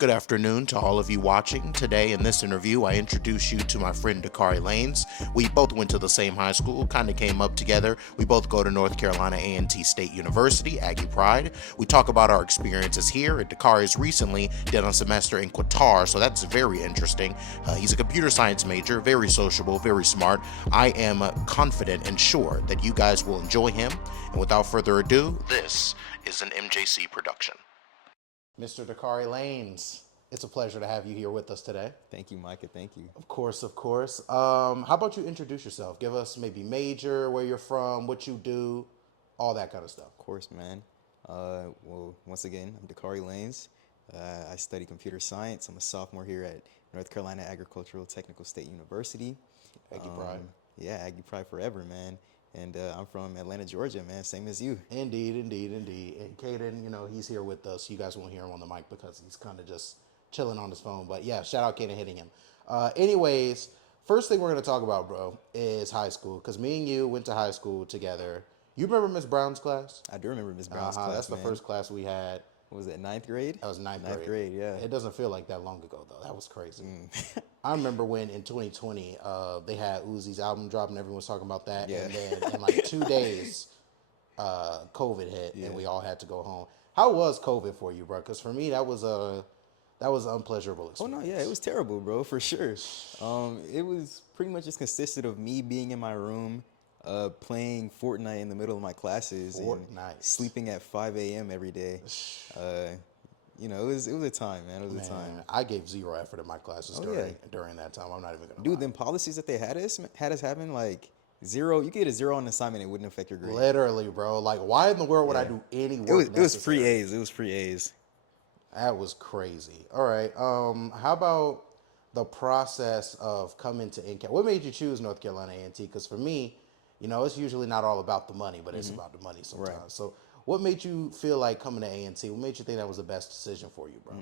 Good afternoon to all of you watching. Today in this interview, I introduce you to my friend Kari Lanes. We both went to the same high school, kind of came up together. We both go to North Carolina A&T State University, Aggie Pride. We talk about our experiences here, and Dakari's recently did a semester in Qatar, so that's very interesting. He's a computer science major, very sociable, very smart. I am confident and sure that you guys will enjoy him. And without further ado, this is an MJC production. Mr. Kari Lanes, it's a pleasure to have you here with us today. Thank you, Micah. Thank you. Of course, of course. How about you introduce yourself? Give us maybe major, where you're from, what you do, all that kind of stuff. Of course, man. Well, once again, I'm Kari Lanes. I study computer science. I'm a sophomore here at North Carolina Agricultural Technical State University. Aggie Pride. Yeah, Aggie Pride forever, man. And I'm from Atlanta, Georgia, man. Same as you. Indeed. And Caden, he's here with us. You guys won't hear him on the mic because he's kind of just chilling on his phone. But yeah, shout out Caden hitting him. Anyways, first thing we're going to talk about, bro, is high school. Because me and you went to high school together. You remember Miss Brown's class? I do remember Miss Brown's class, That's the first class we had. What was it, ninth grade? That was ninth Ninth grade, yeah. It doesn't feel like that long ago, though. That was crazy. I remember when in 2020, they had Uzi's album drop and everyone was talking about that. Yeah. And then in like 2 days, COVID hit and we all had to go home. How was COVID for you, bro? Because for me, that was an unpleasurable experience. Oh, no, yeah, it was terrible, bro, for sure. It was pretty much just consisted of me being in my room, playing Fortnite in the middle of my classes and sleeping at 5 a.m. every day. It was a time, man. It was a time. I gave zero effort in my classes during that time. I'm not even gonna. Dude, them policies that they had us having like zero. You get a zero on an assignment, it wouldn't affect your grade. Literally, bro. Like, why in the world would I do any work? It was free A's. It was free A's. That was crazy. All right. How about the process of coming to NCAT? What made you choose North Carolina A&T? Because for me, it's usually not all about the money, but it's about the money sometimes. Right. So what made you feel like coming to A&T? What made you think that was the best decision for you, bro?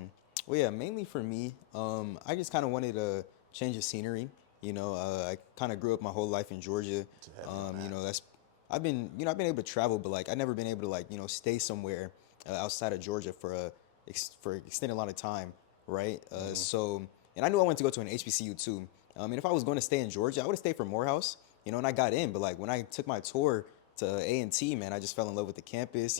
Well, yeah, mainly for me, I just kind of wanted a change of scenery. I kind of grew up my whole life in Georgia. I've been able to travel, but like I've never been able to stay somewhere outside of Georgia for an extended amount of time, right? And I knew I wanted to go to an HBCU too. And if I was going to stay in Georgia, I would have stayed for Morehouse. And I got in, but like when I took my tour to A&T, man, I just fell in love with the campus.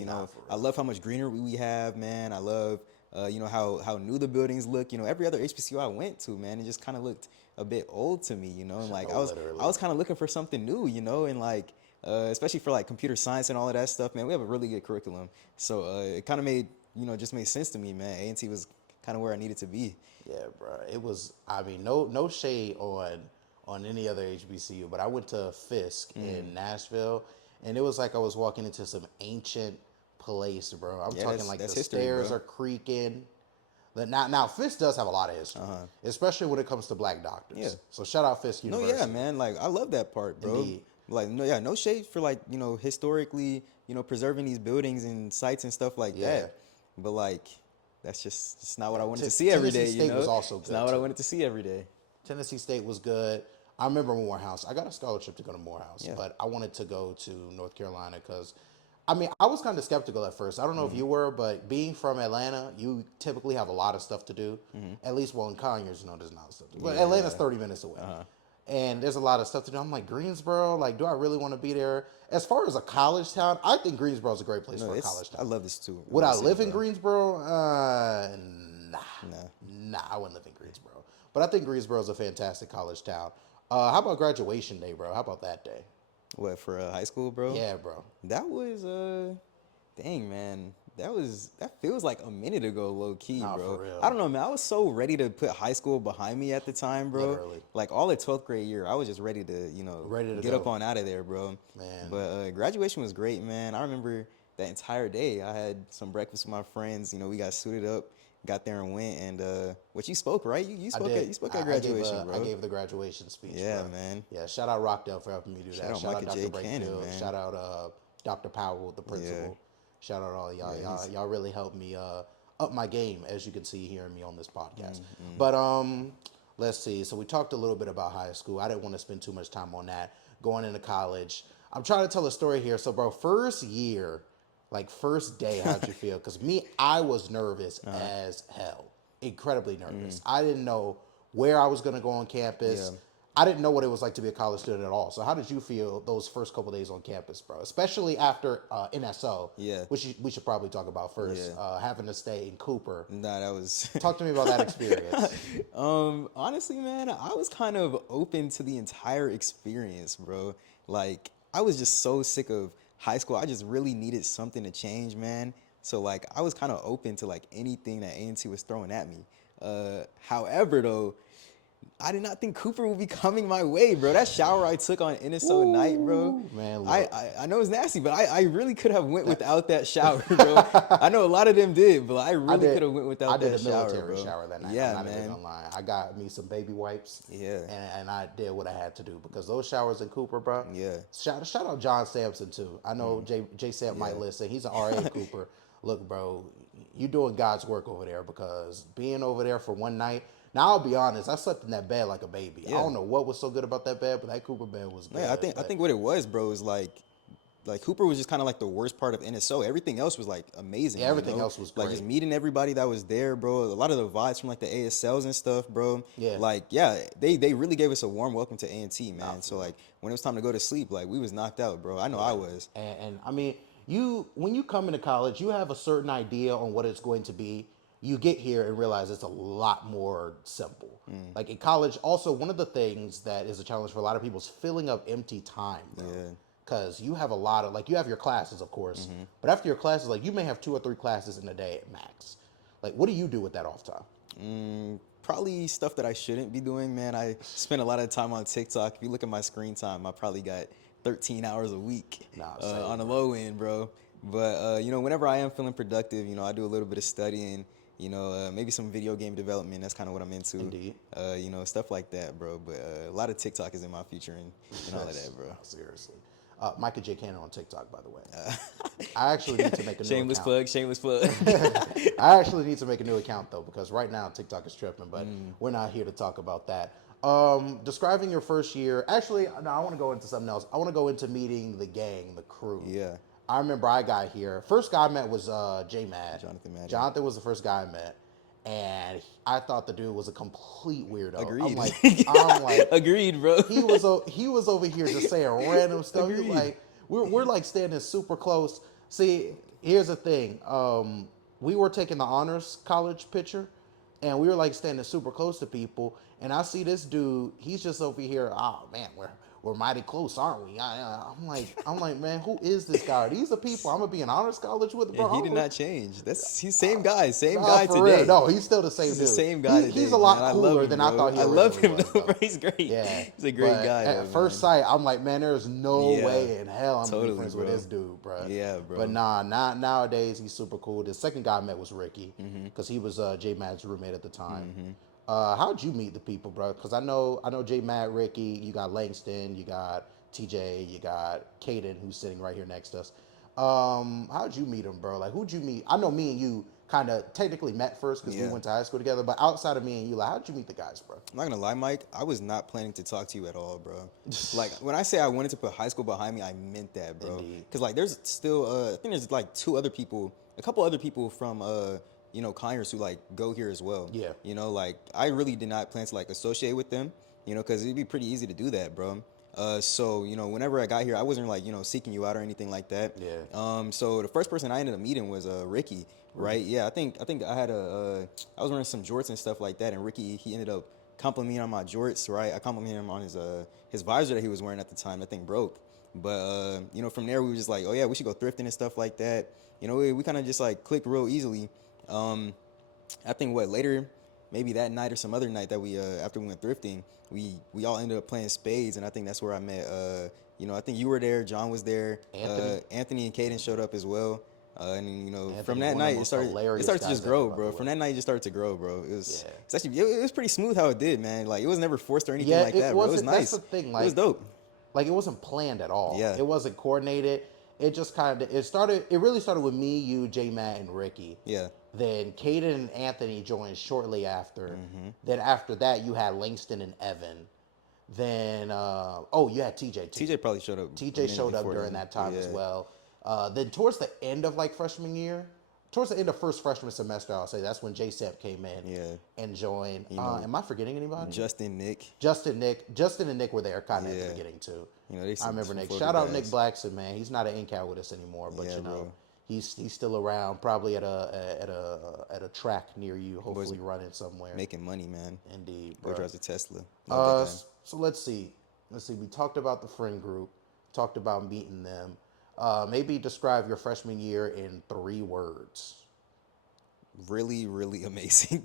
I love how much greenery we have, man. I love, how new the buildings look. Every other HBCU I went to, man, it just kind of looked a bit old to me, and like I was kind of looking for something new, and like especially for like computer science and all of that stuff, man. We have a really good curriculum, so it kind of made just made sense to me, man. A&T was kind of where I needed to be. Yeah, bro. It was. I mean, no shade on any other HBCU, but I went to Fisk in Nashville, and it was like I was walking into some ancient place, bro. I'm talking like the history, stairs are creaking. Now Fisk does have a lot of history, especially when it comes to black doctors. Yeah. So shout out Fisk University. No, yeah, man. Like I love that part, bro. Indeed. Like no shade for like historically preserving these buildings and sites and stuff like that. But like that's just not what I wanted to see every day. Tennessee State was also good. It's not what I wanted to see every day. Tennessee State was good. I remember Morehouse. I got a scholarship to go to Morehouse, but I wanted to go to North Carolina because, I was kind of skeptical at first. I don't know if you were, but being from Atlanta, you typically have a lot of stuff to do. At least, in Conyers, there's not stuff to do. But Atlanta's 30 minutes away. And there's a lot of stuff to do. I'm like, Greensboro, like, do I really want to be there? As far as a college town, I think Greensboro is a great place for a college town. I love this too. Would I live in Greensboro? Nah, I wouldn't live in Greensboro. But I think Greensboro is a fantastic college town. How about graduation day, bro? How about that day? What, for high school, bro? Yeah, bro. That was, dang, man. That feels like a minute ago, low key, bro. For real. I don't know, man. I was so ready to put high school behind me at the time, bro. Literally. Like all the 12th grade year, I was just ready to, get up on out of there, bro. Man. But graduation was great, man. I remember that entire day. I had some breakfast with my friends. We got suited up, got there and went. And what you spoke, right? You spoke at graduation, bro. I gave the graduation speech. Yeah, bro. Man. Yeah, shout out Rockdale for helping me do that. Shout out Dr. Micah Cannon, man. Shout out Dr. Powell, the principal. Yeah. Shout out all y'all. Yeah, y'all really helped me up my game, as you can see hearing me on this podcast. But let's see. So we talked a little bit about high school. I didn't want to spend too much time on that. Going into college, I'm trying to tell a story here. So, bro, first year, like first day, how'd you feel? Because I was nervous as hell. incredibly nervous. I didn't know where I was going to go on campus. Yeah. I didn't know what it was like to be a college student at all. So how did you feel those first couple days on campus, bro? Especially after NSO, Yeah. which we should probably talk about first. Yeah. Having to stay in Cooper. Nah, that was. Talk to me about that experience. Honestly, man, I was kind of open to the entire experience, bro. Like, I was just so sick of high school. I just really needed something to change, man. So like, I was kind of open to like anything that A&T was throwing at me. However, though, I did not think Cooper would be coming my way, bro. That shower I took on NSO night, bro. Man, look. I know it's nasty, but I really could have went without that shower, bro. I know a lot of them did, but I really could have went without that shower, I did a military bro. shower that night. Yeah, I'm not man. even gonna lie. I got me some baby wipes. Yeah. And I did what I had to do because those showers in Cooper, bro. Yeah. Shout out John Sampson too. I know Jay Sam might listen. He's an RA at Cooper. Look, bro, you doing God's work over there because being over there for one night. Now I'll be honest, I slept in that bed like a baby. I don't know what was so good about that bed, but that Cooper bed was good. Yeah, I think what it was, bro, is like Cooper was just kind of like the worst part of NSO. Everything else was like amazing. Yeah, everything else was great. Like just meeting everybody that was there, bro. A lot of the vibes from like the ASLs and stuff, bro. Yeah. Like, yeah, they really gave us a warm welcome to A&T, man. Absolutely. So like when it was time to go to sleep, like we was knocked out, bro. I know I was. And I mean, when you come into college, you have a certain idea on what it's going to be. You get here and realize it's a lot more simple. Like in college, also one of the things that is a challenge for a lot of people is filling up empty time, bro. Yeah. Because you have a lot of, like, you have your classes, of course, but after your classes, like, you may have 2 or 3 classes in a day at max. Like, what do you do with that off time? Probably stuff that I shouldn't be doing, man. I spend a lot of time on TikTok. If you look at my screen time, I probably got 13 hours a week on the low end, bro. But, you know, whenever I am feeling productive, you know, I do a little bit of studying, you know, maybe some video game development. That's kind of what I'm into. Indeed. You know, stuff like that, bro. But a lot of TikTok is in my future and all of that, bro. Seriously. Micah Cannon on TikTok, by the way. I actually need to make a new shameless account. Shameless plug. I actually need to make a new account, though, because right now TikTok is tripping, but we're not here to talk about that. Describing your first year. Actually, no, I want to go into something else. I want to go into meeting the gang, the crew. Yeah. I remember I got here. First guy I met was J-Mad. Jonathan Madden. Jonathan was the first guy I met. And I thought the dude was a complete weirdo. Agreed. I'm like, Agreed, bro. he was over here just saying random stuff. He's like, we're like standing super close. See, here's the thing. We were taking the honors college picture, and we were like standing super close to people. And I see this dude. He's just over here. Oh man, we're mighty close, aren't we? I'm like, man, who is this guy? Are these the people I'm gonna be in honors college with, bro? And he did not change. He's same guy today. Real. No, he's still the same dude. The same guy today. He's a lot man. cooler than I thought he originally love him, was, though, bro. He's great. Yeah, he's a great guy. At first sight, I'm like, man, there's no way in hell I'm gonna be friends bro. with this dude, bro. Yeah, bro. But nowadays he's super cool. The second guy I met was Ricky, because he was J-Mad's roommate at the time. How'd you meet the people, bro? Because I know J-Mad, Ricky, you got Langston, you got TJ, you got Caden, who's sitting right here next to us. How'd you meet him, bro? Like, who'd you meet? I know me and you kind of technically met first because we went to high school together, but outside of me and you, like, how'd you meet the guys, bro? I'm not gonna lie, Mike, I was not planning to talk to you at all, bro. Like, when I say I wanted to put high school behind me, I meant that, bro. Because, like, there's still, I think there's, like, a couple other people from, you know, Conyers who, like, go here as well. Yeah. You know, like, I really did not plan to, like, associate with them, you know, because it'd be pretty easy to do that, bro. So, you know, whenever I got here, I wasn't, like, you know, seeking you out or anything like that. Yeah. So the first person I ended up meeting was Ricky, right? Yeah, I think I had I was wearing some jorts and stuff like that, and Ricky, he ended up complimenting me on my jorts, right? I complimented him on his visor that he was wearing at the time. That thing broke. But, you know, from there, we were just like, oh, yeah, we should go thrifting and stuff like that. You know, we kind of just, like, clicked real easily. I think, later, maybe that night or some other night that we, after we went thrifting, we all ended up playing spades, and I think that's where I met, you know, I think you were there, John was there, Anthony and Caden showed up as well. And you know, from that night, it started to just grow, bro. From that night, it just started to grow, bro. It was it was pretty smooth how it did, man. Like, it was never forced or anything like that, bro. It was nice. That's the thing, like, it was dope. Like, it wasn't planned at all. Yeah. It wasn't coordinated. It just kind of, it really started with me, you, J-Matt, and Ricky. Yeah. Then Caden and Anthony joined shortly after. Then after that, you had Langston and Evan. Then, you had TJ too. TJ probably showed up. TJ showed up during that time as well. Then towards the end of, like, freshman year, towards the end of first freshman semester, I'll say that's when J-Sep came in Yeah. and joined. You know, Am I forgetting anybody? Nick. Justin and Nick were there kind of at the Yeah. beginning too. You know, they I remember some Nick. Florida Shout out Nick guys. Blackson, man. He's not an NCAT with us anymore, but Yeah, you know, bro. he's still around, probably at a track near you, Boys hopefully running somewhere. making money, man. Indeed, Boy bro. drives a Tesla. Love that guy. So let's see. Let's see. We talked about the friend group, talked about meeting them. Maybe describe your freshman year in 3 words. Really, really amazing.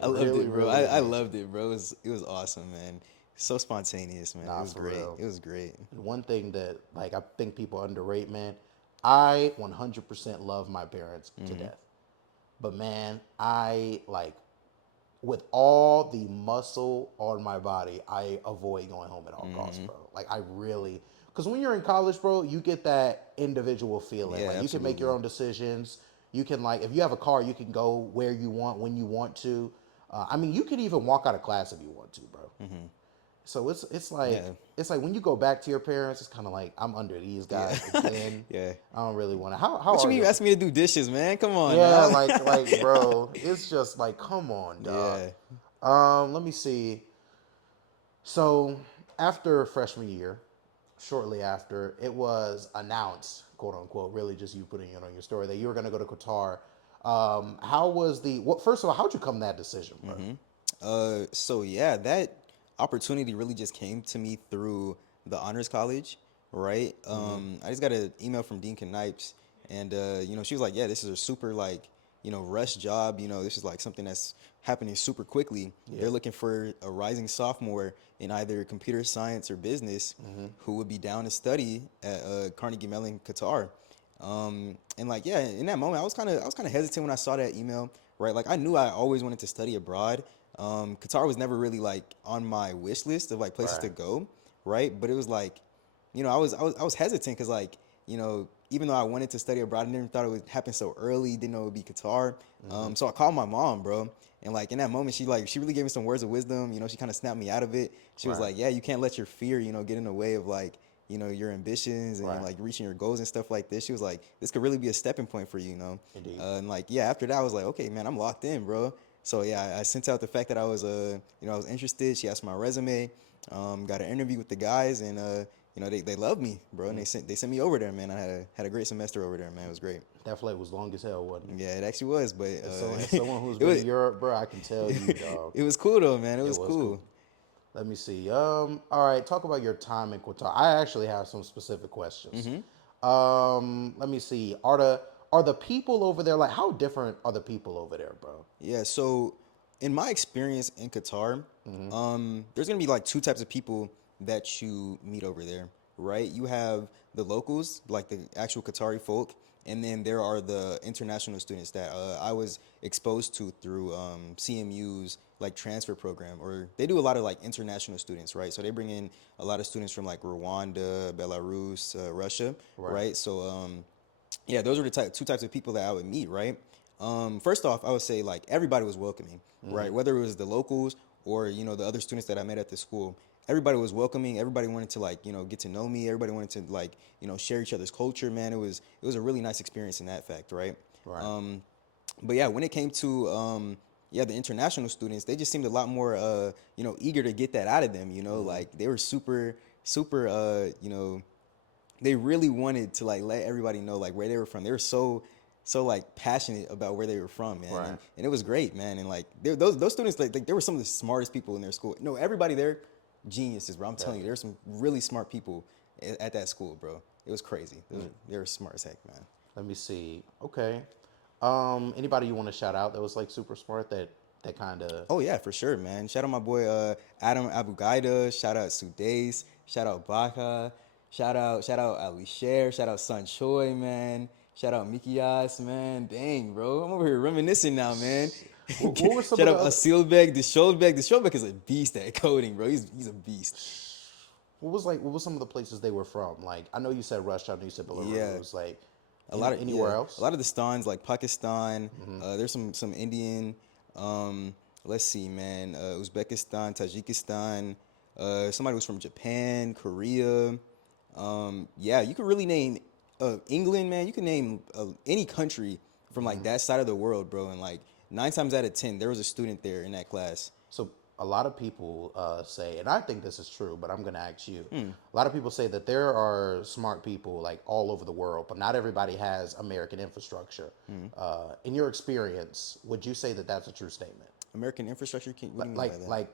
I loved Really, it, bro. really I amazing. loved it, bro. It was awesome, man. So spontaneous, man. It Nah, was for great. real. It was great. One thing that like I think people underrate, man. I 100% love my parents to death, but man, I like with all the muscle on my body, I avoid going home at all costs, bro. Like I really, because when you're in college, bro, you get that individual feeling. Yeah, Like you can make your absolutely. own decisions. You can like, if you have a car, you can go where you want when you want to. I mean, you can even walk out of class if you want to, bro. So Yeah. it's like when you go back to your parents, it's kind of like I'm under these Yeah. guys again. Yeah. I don't really want to. How What you are mean you your asked me to do dishes, man? Come on yeah, now. like bro, it's just like come on, dog. Yeah. Let me see. So after freshman year, shortly after, it was announced, quote unquote, really just you putting it on your story that you were going to go to Qatar. How was the what? First of all, how'd you come to that decision, bro? So yeah, that opportunity really just came to me through the honors college, right? I just got an email from Dean Knipes, and she was like, "Yeah, this is a super like, rush job. This is like something that's happening super quickly. Yeah. They're looking for a rising sophomore in either computer science or business who would be down to study at Carnegie Mellon, Qatar." And like, yeah, in that moment, I was kind of hesitant when I saw that email, right? Like, I knew I always wanted to study abroad. Qatar was never really like on my wish list of like places to Right. go, right? But it was like, I was hesitant because like, even though I wanted to study abroad, I never thought it would happen so early. Didn't know it would be Qatar. So I called my mom, bro, and like in that moment, she really gave me some words of wisdom. She kind of snapped me out of it. She was Right. like, yeah, you can't let your fear, get in the way of like your ambitions and Right. like reaching your goals and stuff like this. She was like, this could really be a stepping point for you. Indeed. And like, yeah, after that, I was like, okay, man, I'm locked in, bro. So yeah, I sent out the fact that I was, I was interested. She asked my resume, got an interview with the guys, and they loved me, bro. And they sent me over there, man. I had a great semester over there, man. It was great. That flight was long as hell, wasn't it? Yeah, it actually was, but As someone who's it been was to Europe, bro, I can tell you, dog. it was cool though, man. It It was was cool. cool. Let me see. All right. Talk about your time in Qatar. I actually have some specific questions. Let me see. Are the people over there like how different are the people over there, bro? Yeah, so in my experience in Qatar, there's gonna be like two types of people that you meet over there, right? You have the locals, like the actual Qatari folk, and then there are the international students that I was exposed to through CMU's like transfer program, or they do a lot of like international students, right? So they bring in a lot of students from like Rwanda, Belarus, Russia, Right. right? So yeah, those are the two types of people that I would meet, right? First off, I would say like everybody was welcoming, right? Whether it was the locals or the other students that I met at the school, everybody was welcoming. Everybody wanted to like get to know me. Everybody wanted to like share each other's culture. Man, it was a really nice experience in that fact, right? Right. But yeah, when it came to yeah, the international students, they just seemed a lot more eager to get that out of them. Like they were super they really wanted to like let everybody know like where they were from. They were so like passionate about where they were from, man. Right. And it was great, man. And like those students like they were some of the smartest people in their school. No, everybody there geniuses, bro. I'm telling you, there's some really smart people at that school, bro. It was crazy. They were smart as heck, man. Let me see. Okay. Anybody you want to shout out that was like super smart that kind of Oh yeah, for sure, man. Shout out my boy Adam Abu Gaida. Shout out Sudais. Shout out Baka. Shout out Ali Sher. Shout out Sun Choi, man. Shout out Mikias, man. Dang, bro. I'm over here reminiscing now, man. what were some Shout of the out other Asilbek, Desholdbek. Desholdbek is a beast at coding, bro. He's a beast. what was some of the places they were from? Like I know you said Russia, I know you said Yeah. Belarus, like Yeah, anywhere else? a lot of the stans like Pakistan. There's some Indian. Let's see, man. Uzbekistan, Tajikistan. Somebody was from Japan, Korea. Yeah, you could really name England, man. You can name any country from like that side of the world, bro. And like 9 times out of 10, there was a student there in that class. So a lot of people say, and I think this is true, but I'm going to ask you. Hmm. A lot of people say that there are smart people like all over the world, but not everybody has American infrastructure. In your experience, would you say that that's a true statement? American infrastructure? What do you mean Like, by that?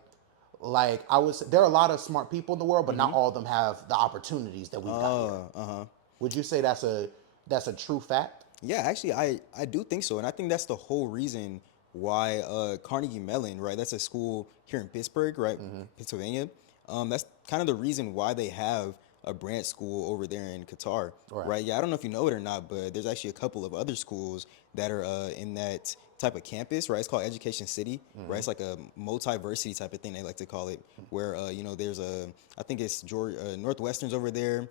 like I was. There are a lot of smart people in the world, but not all of them have the opportunities that we've got here. Would you say that's a true fact? Yeah, actually, I do think so, and I think that's the whole reason why Carnegie Mellon, right? That's a school here in Pittsburgh, right, Pennsylvania. That's kind of the reason why they have a branch school over there in Qatar, Right. right? Yeah, I don't know if you know it or not, but there's actually a couple of other schools that are in that type of campus, right? It's called Education City, right? It's like a multiversity type of thing they like to call it, where there's I think it's Northwestern's over there.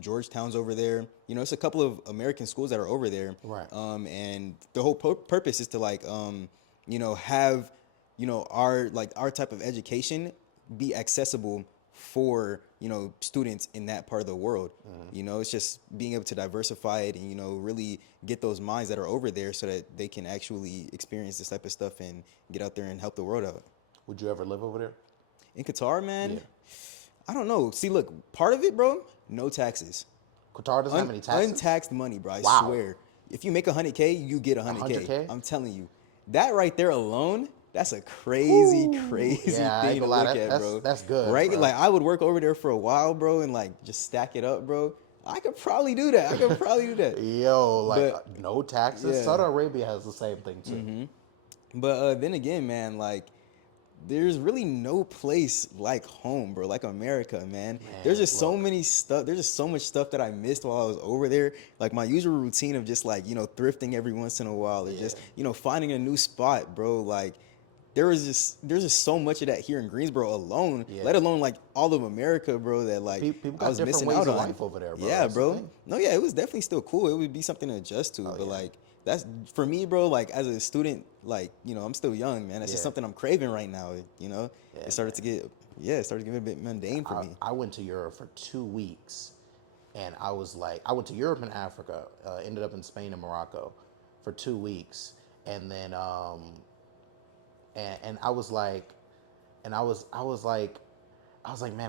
Georgetown's over there. It's a couple of American schools that are over there. Right. And the whole purpose is to like, have, our type of education be accessible for, students in that part of the world. It's just being able to diversify it and, really get those minds that are over there so that they can actually experience this type of stuff and get out there and help the world out. Would you ever live over there? In Qatar, man, Yeah. I don't know. See, look, part of it, bro, no taxes. Qatar doesn't have any taxes. Untaxed money, bro. I Wow. swear. If you make 100K, you get 100K. 100K? I'm telling you. That right there alone, that's a crazy Yeah, I ain't thing to gonna lie, look at, that's- bro. that's good, Right? bro. Like, I would work over there for a while, bro, and like just stack it up, bro. I could probably do that. Yo, like But- no taxes. yeah. Saudi Arabia has the same thing too. But then again, man, like, there's really no place like home, bro, like America, man. There's just so many stuff. There's just so much stuff that I missed while I was over there. Like my usual routine of just like, thrifting every once in a while or just, finding a new spot, bro. Like there's just so much of that here in Greensboro alone, Yeah. let alone like all of America, bro, that like People got I was different missing ways out of on. life over there, bro. Yeah, That's the bro. thing. No, yeah, it was definitely still cool. It would be something to adjust to, but yeah. like that's for me, bro. Like as a student, like I'm still young, man. That's just Yeah. something I'm craving right now. It started to get a bit mundane for me. I went to Europe for 2 weeks, and I was like, I went to Europe and Africa. Ended up in Spain and Morocco for 2 weeks, and then and I was like, man,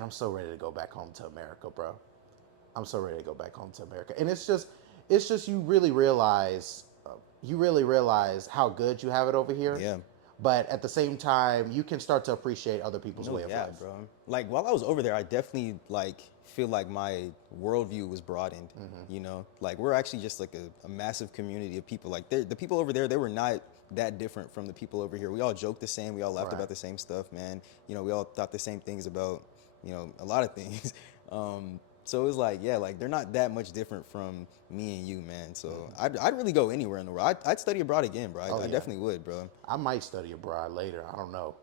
I'm so ready to go back home to America, bro. I'm so ready to go back home to America, and it's just you really realize how good you have it over here. Yeah. But at the same time, you can start to appreciate other people's way of Yeah, life. bro. Like while I was over there, I definitely like feel like my worldview was broadened. Like we're actually just like a massive community of people. Like the people over there, they were not that different from the people over here. We all joked the same. We all laughed Right. about the same stuff, man. We all thought the same things about a lot of things. So it was like, yeah, like they're not that much different from me and you, man. So I'd really go anywhere in the world. I'd study abroad again, bro. I yeah. definitely would, bro. I might study abroad later. I don't know.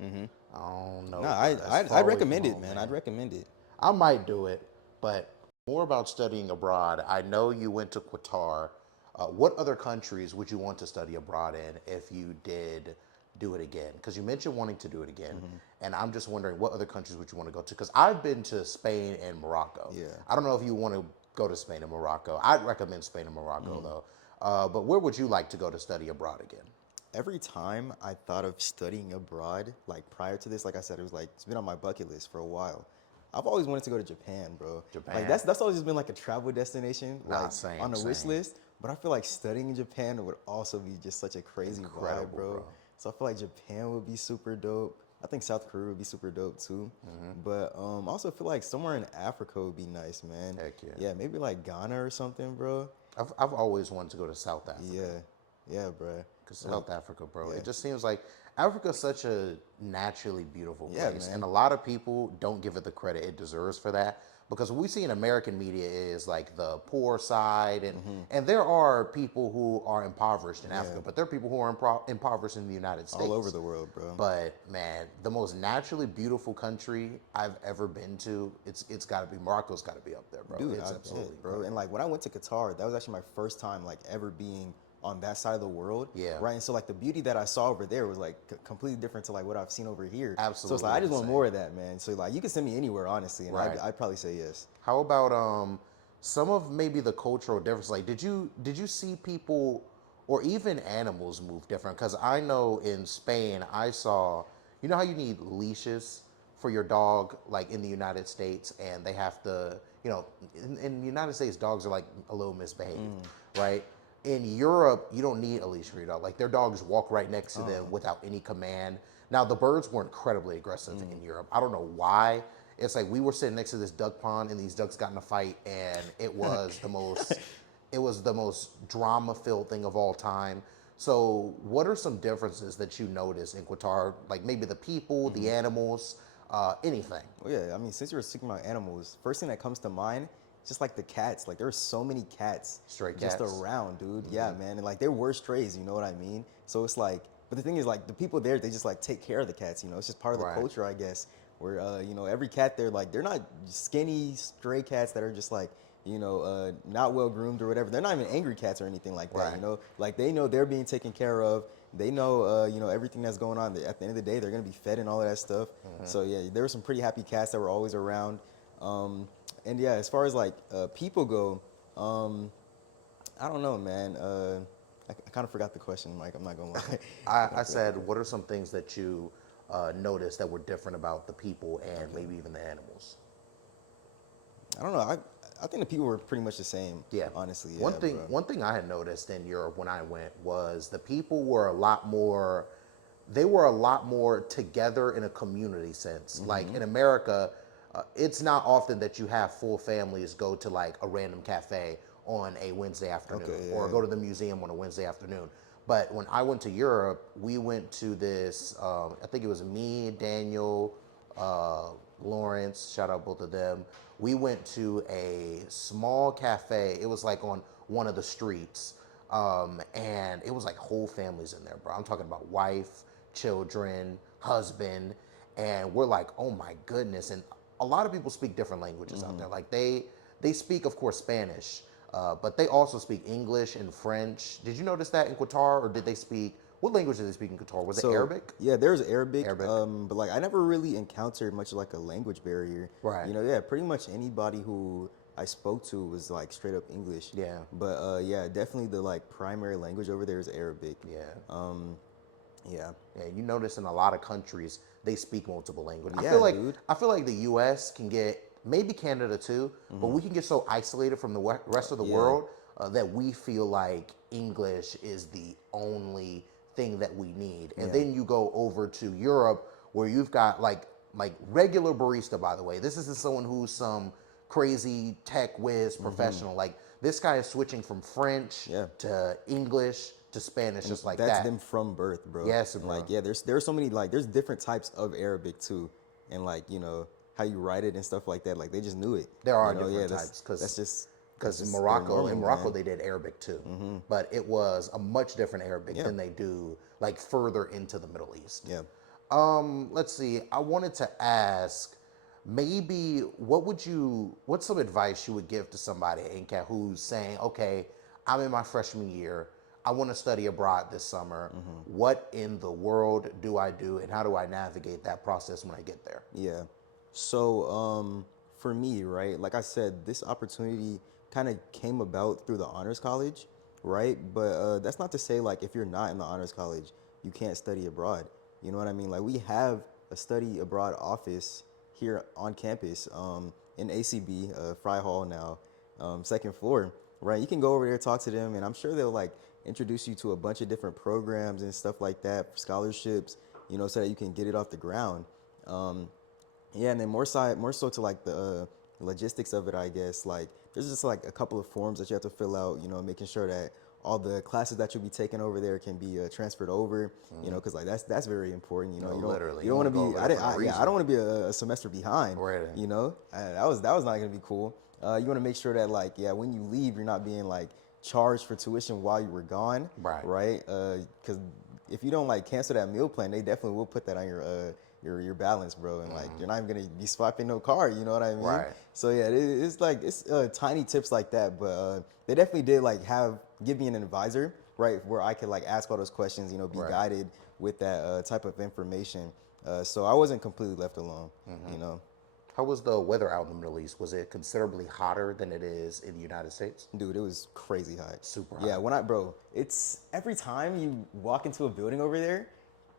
I don't know. No, That's far I'd away recommend from it, home, man. I'd recommend it. I might do it, but more about studying abroad. I know you went to Qatar. What other countries would you want to study abroad in if you did do it again? Because you mentioned wanting to do it again, and I'm just wondering what other countries would you want to go to? Because I've been to Spain and Morocco. Yeah. I don't know if you want to go to Spain and Morocco. I'd recommend Spain and Morocco though. But where would you like to go to study abroad again? Every time I thought of studying abroad, like prior to this, like I said, it's been on my bucket list for a while. I've always wanted to go to Japan, bro. Japan? Like that's always just been like a travel destination, like same, on the wish same. list. But I feel like studying in Japan would also be just such a crazy vibe, Incredible, bro. So I feel like Japan would be super dope. I think South Korea would be super dope too. But also feel like somewhere in Africa would be nice, man. Heck yeah. Yeah, maybe like Ghana or something, bro. I've always wanted to go to South Africa. Yeah, bro. Because South Africa, bro, it just seems like Africa's such a naturally beautiful Yeah, place. man. And a lot of people don't give it the credit it deserves for that. Because what we see in American media is like the poor side. And there are people who are impoverished in Africa, but there are people who are impoverished in the United States. All over the world, bro. But man, the most naturally beautiful country I've ever been to, it's got to be Morocco's got to be up there, bro. Dude, It's I absolutely bet, bro. And like when I went to Qatar, that was actually my first time like ever being on that side of the world. Yeah. Right. And so like the beauty that I saw over there was like completely different to like what I've seen over here. So it's Absolutely like I just want insane. more of that, man. So like you can send me anywhere, honestly, and Right. I'd probably say yes. How about some of maybe the cultural difference? Like, did you see people or even animals move different. Because I know in Spain, I saw, you know how you need leashes for your dog, like in the United States, and they have to, in the United States, dogs are like a little misbehaved, right? In Europe, you don't need a leash for your dog. Like their dogs walk right next to them without any command. Now the birds were incredibly aggressive in Europe. I don't know why. It's like we were sitting next to this duck pond and these ducks got in a fight, and it was the most drama-filled thing of all time. So, what are some differences that you notice in Qatar? Like maybe the people, the animals, anything. Well, yeah, I mean, since you were speaking about animals, first thing that comes to mind, just like the cats. Like there are so many cats Stray just cats. around, dude. Yeah, man, and like there were strays. You know what I mean? So it's like, but the thing is, like the people there, they just like take care of the cats. You know, it's just part of the Right. culture, I guess. Where every cat there, like they're not skinny stray cats that are just like not well groomed or whatever. They're not even angry cats or anything like that. Right. You know, like they know they're being taken care of. They know, everything that's going on. At the end of the day, they're gonna be fed and all of that stuff. So yeah, there were some pretty happy cats that were always around. And yeah, as far as like people go, I don't know, man. I kind of forgot the question, Mike. I'm not gonna lie. I said, what are some things that you noticed that were different about the people and maybe even the animals? I don't know. I think the people were pretty much the same. Yeah. Honestly. Yeah, One thing I had noticed in Europe when I went was the people were a lot more. They were a lot more together in a community sense. Like in America, it's not often that you have full families go to like a random cafe on a Wednesday afternoon Okay, or yeah. go to the museum on a Wednesday afternoon. But when I went to Europe, we went to this. I think it was me, Daniel, uh, Lawrence. Shout out both of them. We went to a small cafe. It was like on one of the streets, and it was like whole families in there, bro. I'm talking about wife, children, husband, and we're like, oh my goodness. And a lot of people speak different languages out there. Like they speak, of course, Spanish, but they also speak English and French. Did you notice that in Qatar, or did they speak? What language did they speak in Qatar? Was it So Arabic? yeah, there's Arabic, Arabic. but like I never really encountered much like a language barrier. Right. Yeah, pretty much anybody who I spoke to was like straight up English. Yeah. But yeah, definitely the like primary language over there is Arabic. Yeah. Yeah. Yeah, you notice in a lot of countries they speak multiple languages. Yeah, dude. I feel like the U.S. can get maybe Canada too, but we can get so isolated from the rest of the Yeah. world that we feel like English is the only thing that we need. And then you go over to Europe where you've got like regular barista. By the way, this isn't someone who's some crazy tech whiz professional. Like this guy is switching from French Yeah. to English to Spanish just like That's that. them from birth, bro. Yes, And bro. like yeah, there's so many like there's different types of Arabic too, and like how you write it and stuff like that. Like they just knew it. There are You know, different that's- types because that's just because that's just Morocco their in normal, Morocco man. they did Arabic too, but it was a much different Arabic Yeah. than they do like further into the Middle East. Yeah. Let's see. I wanted to ask, maybe what's some advice you would give to somebody in Cat who's saying, okay, I'm in my freshman year, I want to study abroad this summer. What in the world do I do, and how do I navigate that process when I get there? Yeah. So for me, right, like I said, this opportunity kind of came about through the honors college, right? But that's not to say like if you're not in the honors college, you can't study abroad. You know what I mean? Like we have a study abroad office here on campus in ACB, Fry Hall now, second floor, right? You can go over there, talk to them, and I'm sure they'll like introduce you to a bunch of different programs and stuff like that, scholarships, so that you can get it off the ground. Yeah, and then more so to like the logistics of it, I guess. Like, there's just like a couple of forms that you have to fill out. Making sure that all the classes that you'll be taking over there can be transferred over. Because like that's very important. You No, don't literally. you don't want You to wanna be. go I over there didn't. for a Yeah, I reason. don't want to be a semester behind. Right. That was not gonna be cool. You want to make sure that like when you leave, you're not being like charged for tuition while you were gone. Right. Right. Because if you don't like cancel that meal plan, they definitely will put that on your balance, bro, and like you're not even gonna be swiping no card. You know what I mean? Right. So yeah, it's tiny tips like that, but they definitely did like give me an advisor, right, where I could like ask all those questions, be Right. guided with that type of information. So I wasn't completely left alone. How was the weather out in the Middle East? Was it considerably hotter than it is in the United States? Dude, it was crazy hot. Super Yeah, hot. bro, it's every time you walk into a building over there,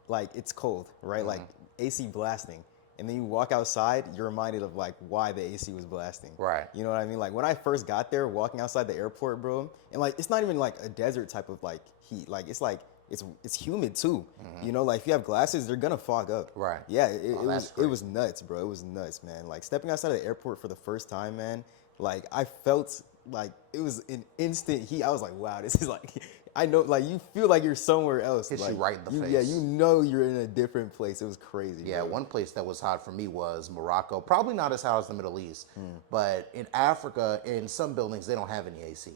like it's cold, right? Like AC blasting. And then you walk outside, you're reminded of like why the AC was blasting. Right. You know what I mean? Like when I first got there, walking outside the airport, bro, and like it's not even like a desert type of like heat. Like it's humid too. You know, like if you have glasses, they're gonna fog up. Right. Yeah, That's it was nuts, bro. It was nuts, man. Like stepping outside of the airport for the first time, man. Like I felt like it was an instant heat. I was like, wow, this is like I know, like you feel like you're somewhere else. Hits like, you right in the face. Yeah, you know you're in a different place. It was crazy. Yeah, bro. one place that was hot for me was Morocco. Probably not as hot as the Middle East, but in Africa, in some buildings, they don't have any AC.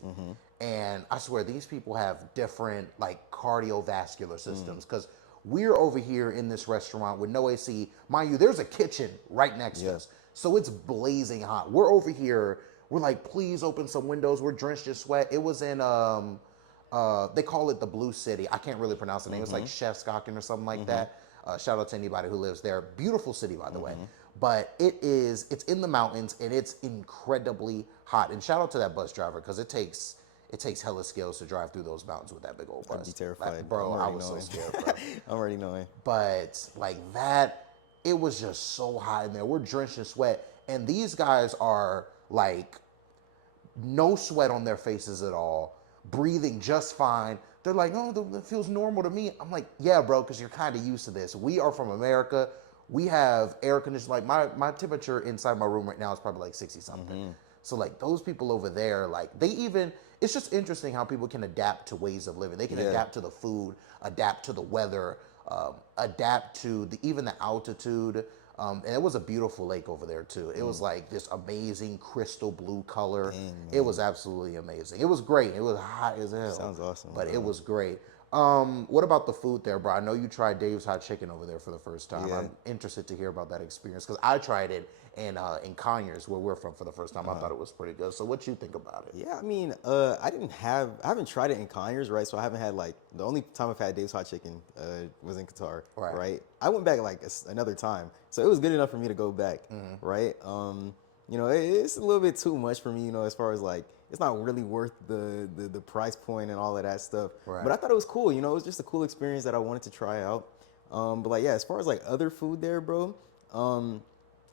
And I swear, these people have different like cardiovascular systems because we're over here in this restaurant with no AC. Mind you, there's a kitchen right next to us. So it's blazing hot. We're over here. We're like, please open some windows. We're drenched in sweat. It was in they call it the Blue City. I can't really pronounce the name. It's like Chefskaken or something like that. Shout out to anybody who lives there. Beautiful city, by the way. But it's in the mountains and it's incredibly hot. And shout out to that bus driver because it takes hella skills to drive through those mountains with that big old bus. I'd be terrified. Like, bro, I was so knowing. scared, bro. I'm already knowing. But like that, it was just so hot in there. We're drenched in sweat. And these guys are like no sweat on their faces at all, breathing just fine. They're like, oh, that feels normal to me. I'm like, yeah, bro, because you're kind of used to this. We are from America. We have air conditioning. Like my temperature inside my room right now is probably like 60 something. So like those people over there, like it's just interesting how people can adapt to ways of living. They can adapt to the food, adapt to the weather, adapt to even the altitude. And it was a beautiful lake over there too. It was like this amazing crystal blue color. Dang, it was absolutely amazing. It was great. It was hot as hell. Sounds awesome. But it was great. What about the food there, bro? I know you tried Dave's Hot Chicken over there for the first time. Yeah. I'm interested to hear about that experience because I tried it in Conyers, where we're from, for the first time. I thought it was pretty good. So what you think about it? Yeah, I mean, I haven't tried it in Conyers, right? So I haven't had like the only time I've had Dave's Hot Chicken was in Qatar, right? I went back like another time, so it was good enough for me to go back, right? You know, it's a little bit too much for me, you know, as far as like it's not really worth the price point and all of that stuff. Right. But I thought it was cool, you know, it was just a cool experience that I wanted to try out. But like, yeah, as far as like other food there, bro.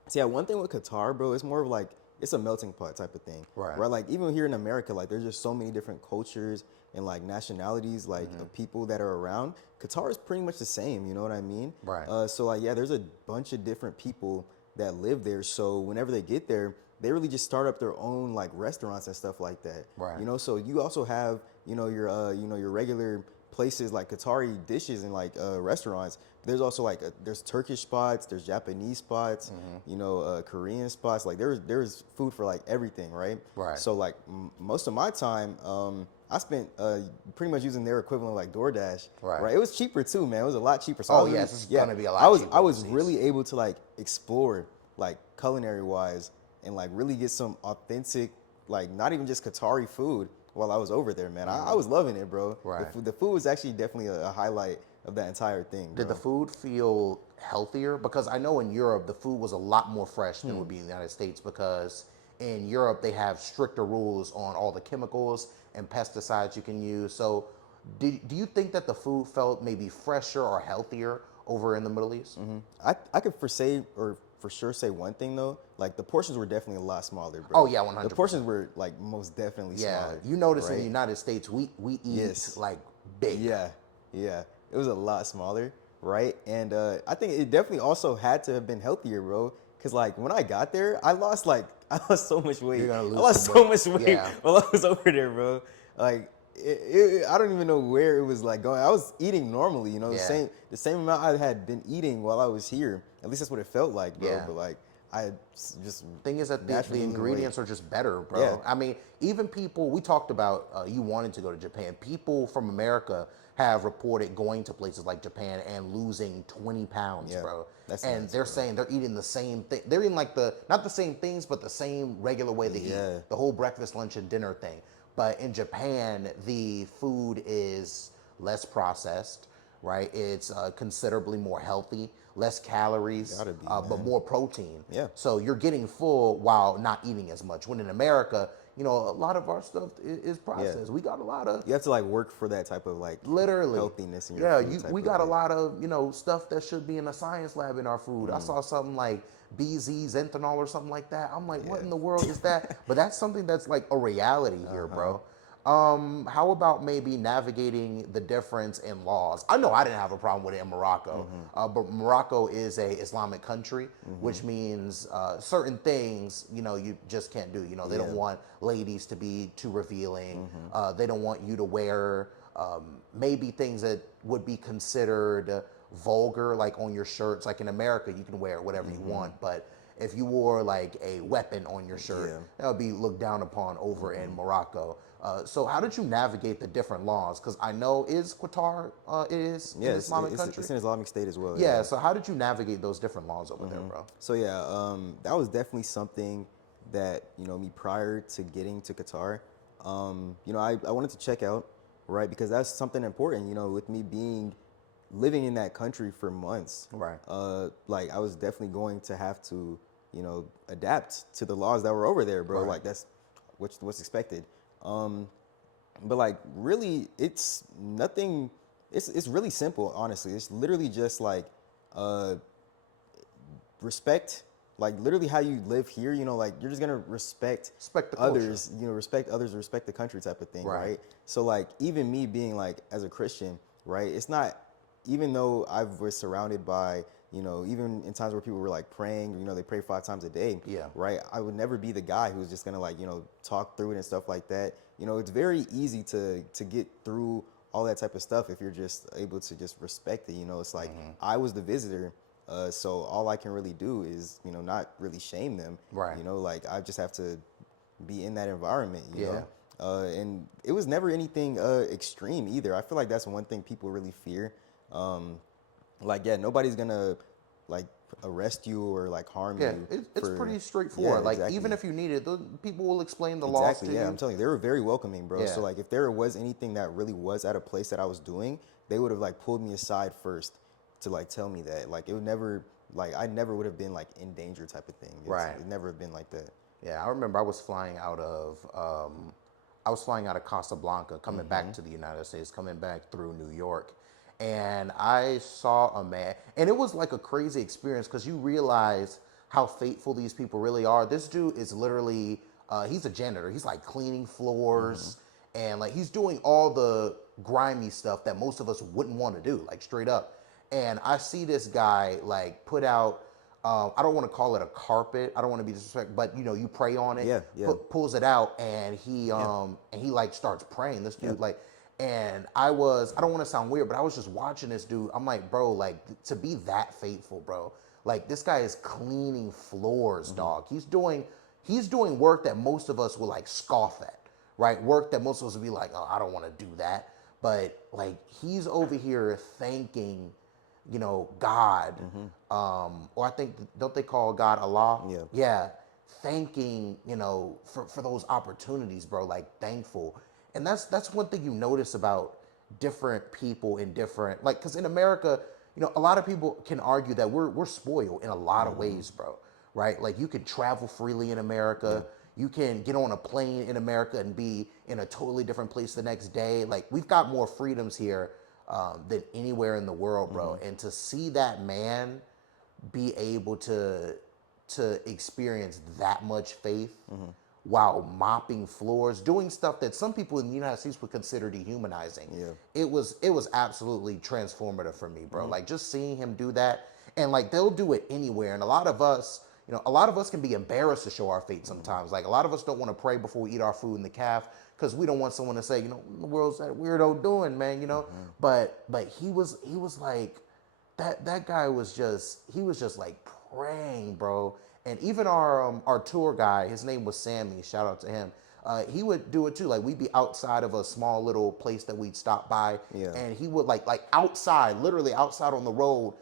So yeah, one thing with Qatar, bro, it's more of like it's a melting pot type of thing, Right. Like even here in America, like there's just so many different cultures and like nationalities, like of people that are around. Qatar is pretty much the same, you know what I mean? Right. So like yeah, there's a bunch of different people that live there. So whenever they get there, they really just start up their own like restaurants and stuff like that. Right. You know, so you also have your regular places like Qatari dishes and like restaurants. There's also like there's Turkish spots, there's Japanese spots, you know, Korean spots. Like there's food for like everything, right? Right. So like most of my time, I spent pretty much using their equivalent like DoorDash. Right. It was cheaper too, man. It was a lot cheaper. So Oh, yes, it's gonna be a lot cheaper I was overseas. really able to like explore like culinary wise and like really get some authentic, like not even just Qatari food while I was over there, man. I was loving it, bro. Right. The food was actually definitely a highlight of that entire thing, bro. Did the food feel healthier? Because I know in Europe the food was a lot more fresh than would be in the United States because in Europe they have stricter rules on all the chemicals and pesticides you can use. So do you think that the food felt maybe fresher or healthier over in the Middle East? I could for sure say one thing though, like the portions were definitely a lot smaller, bro. Oh, yeah, 100%. The portions were like most definitely Yeah, smaller. you notice in right? the United States we eat Yes. like big. Yeah, it was a lot smaller, right? And I think it definitely also had to have been healthier, bro. Cause like when I got there, I lost so much weight. You're gonna lose I lost some so weight. much weight Yeah. while I was over there, bro. Like I don't even know where it was like going. I was eating normally, you know, Yeah. the same amount I had been eating while I was here. At least that's what it felt like, bro. Yeah. But like I just Thing is that the naturally losing ingredients are just better, bro. Yeah. I mean, even people, we talked about you wanting to go to Japan. People from America have reported going to places like Japan and losing 20 pounds, Yeah, bro. that's and nuts, they're bro. saying they're eating the same thing. They're eating like not the same things, but the same regular way they Yeah. eat. The whole breakfast, lunch, and dinner thing. But in Japan, the food is less processed. right? It's considerably more healthy, less calories, Gotta be, but man. more protein. Yeah. So you're getting full while not eating as much. When in America, a lot of our stuff is Yeah. processed. We got a lot of You have to like work for that type of like literally, healthiness in your yeah. food type We of got a like. lot of stuff that should be in a science lab in our food. I saw something like BZ xanthanol or something like that. I'm like, what Yeah. in the world is that? But that's something that's like a reality here, Uh-huh. bro. How about maybe navigating the difference in laws? I know I didn't have a problem with it in Morocco, but Morocco is a Islamic country, which means certain things, you just can't do. They don't Yeah. want ladies to be too revealing. They don't want you to wear maybe things that would be considered vulgar, like on your shirts. Like in America, you can wear whatever you want, but if you wore like a weapon on your shirt, Yeah. that would be looked down upon over in Morocco. So how did you navigate the different laws? Because I know is Qatar is Yeah, an Islamic country. it's an Islamic state as well. Yeah. Yeah. So how did you navigate those different laws over there, bro? So yeah, that was definitely something that me prior to getting to Qatar, I wanted to check out, right? Because that's something important. With me being living in that country for months, Right. like I was definitely going to have to, adapt to the laws that were over there, bro. Right. Like that's what's expected. But like really, it's nothing. It's really simple, honestly. It's literally just like uh, respect, like literally how you live here. Like you're just gonna Respect the culture. others. Respect others, respect the country type of thing, Right. right? So like even me being like as a Christian, right? It's not even though I was surrounded by even in times where people were like praying, they pray 5 times a day, Yeah. right? I would never be the guy who's just gonna like talk through it and stuff like that. It's very easy to get through all that type of stuff if you're just able to just respect it. It's like I was the visitor, so all I can really do is not really shame them. Right. Like I just have to be in that environment. Yeah. And it was never anything extreme either. I feel like that's one thing people really fear. Like yeah, nobody's gonna like arrest you or like harm Yeah, you. it's For, pretty straightforward. yeah, Like exactly. even if you need it, the people will explain the laws Exactly, to yeah. you. I'm telling you, they were very welcoming, bro. Yeah. So like, if there was anything that really was at a place that I was doing, they would have like pulled me aside first to like tell me that. Like it would never, like I never would have been like in danger type of thing. Right. It never have been like that. Yeah, I remember I was flying out of Casablanca, coming back to the United States, coming back through New York, and I saw a man, and it was like a crazy experience because you realize how faithful these people really are. This dude is literally, he's a janitor. He's like cleaning floors, and like he's doing all the grimy stuff that most of us wouldn't want to do, like straight up. And I see this guy like put out I don't want to call it a carpet. I don't want to be disrespectful, but you pray on it. Yeah, yeah. Pulls it out, and he like starts praying. This dude like, and I don't want to sound weird, but I was just watching this dude. I'm like, bro, like to be that faithful, bro. Like this guy is cleaning floors, dog. He's doing work that most of us will like scoff at, right? Work that most of us would be like, oh, I don't want to do that. But like he's over here thanking God, or I think don't they call God Allah? Yeah. Yeah, thanking for those opportunities, bro. Like thankful, and that's one thing you notice about different people in different because in America, a lot of people can argue that we're spoiled in a lot of ways, bro. Right? Like you can travel freely in America. You can get on a plane in America and be in a totally different place the next day. Like we've got more freedoms here than anywhere in the world, bro. And to see that man be able to experience that much faith while mopping floors, doing stuff that some people in the United States would consider dehumanizing. Yeah. It was absolutely transformative for me, bro. Like just seeing him do that, and like they'll do it anywhere. And a lot of us can be embarrassed to show our faith sometimes. Like a lot of us don't want to pray before we eat our food in the calf because we don't want someone to say, the world's that weirdo doing, man, But he was like that guy was just like praying, bro. And even our tour guide, his name was Sammy. Shout out to him. He would do it too. Like we'd be outside of a small little place that we'd stop by, Yeah. and he would like outside, literally outside on the road,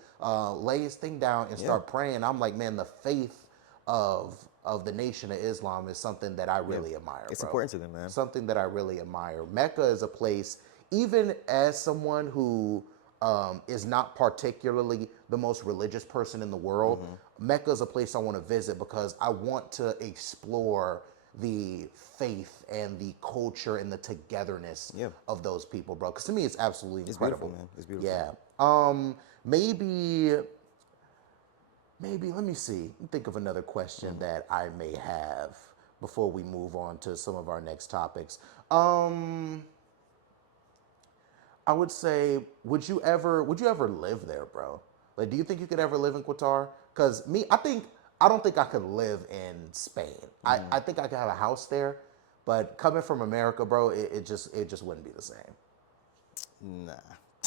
lay his thing down and start praying. I'm like, man, the faith of the Nation of Islam is something that I really admire. It's bro. important to them, man. Something that I really admire. Mecca is a place, even as someone who is not particularly the most religious person in the world, Mecca is a place I want to visit because I want to explore the faith and the culture and the togetherness Yeah. of those people, bro. Because to me, it's absolutely It's beautiful, incredible. man. It's beautiful. Yeah. Maybe let me see. Think of another question that I may have before we move on to some of our next topics. I would say, would you ever live there, bro? Like, do you think you could ever live in Qatar? Cause me, I don't think I could live in Spain. I think I could have a house there, but coming from America, bro, it just wouldn't be the same. Nah.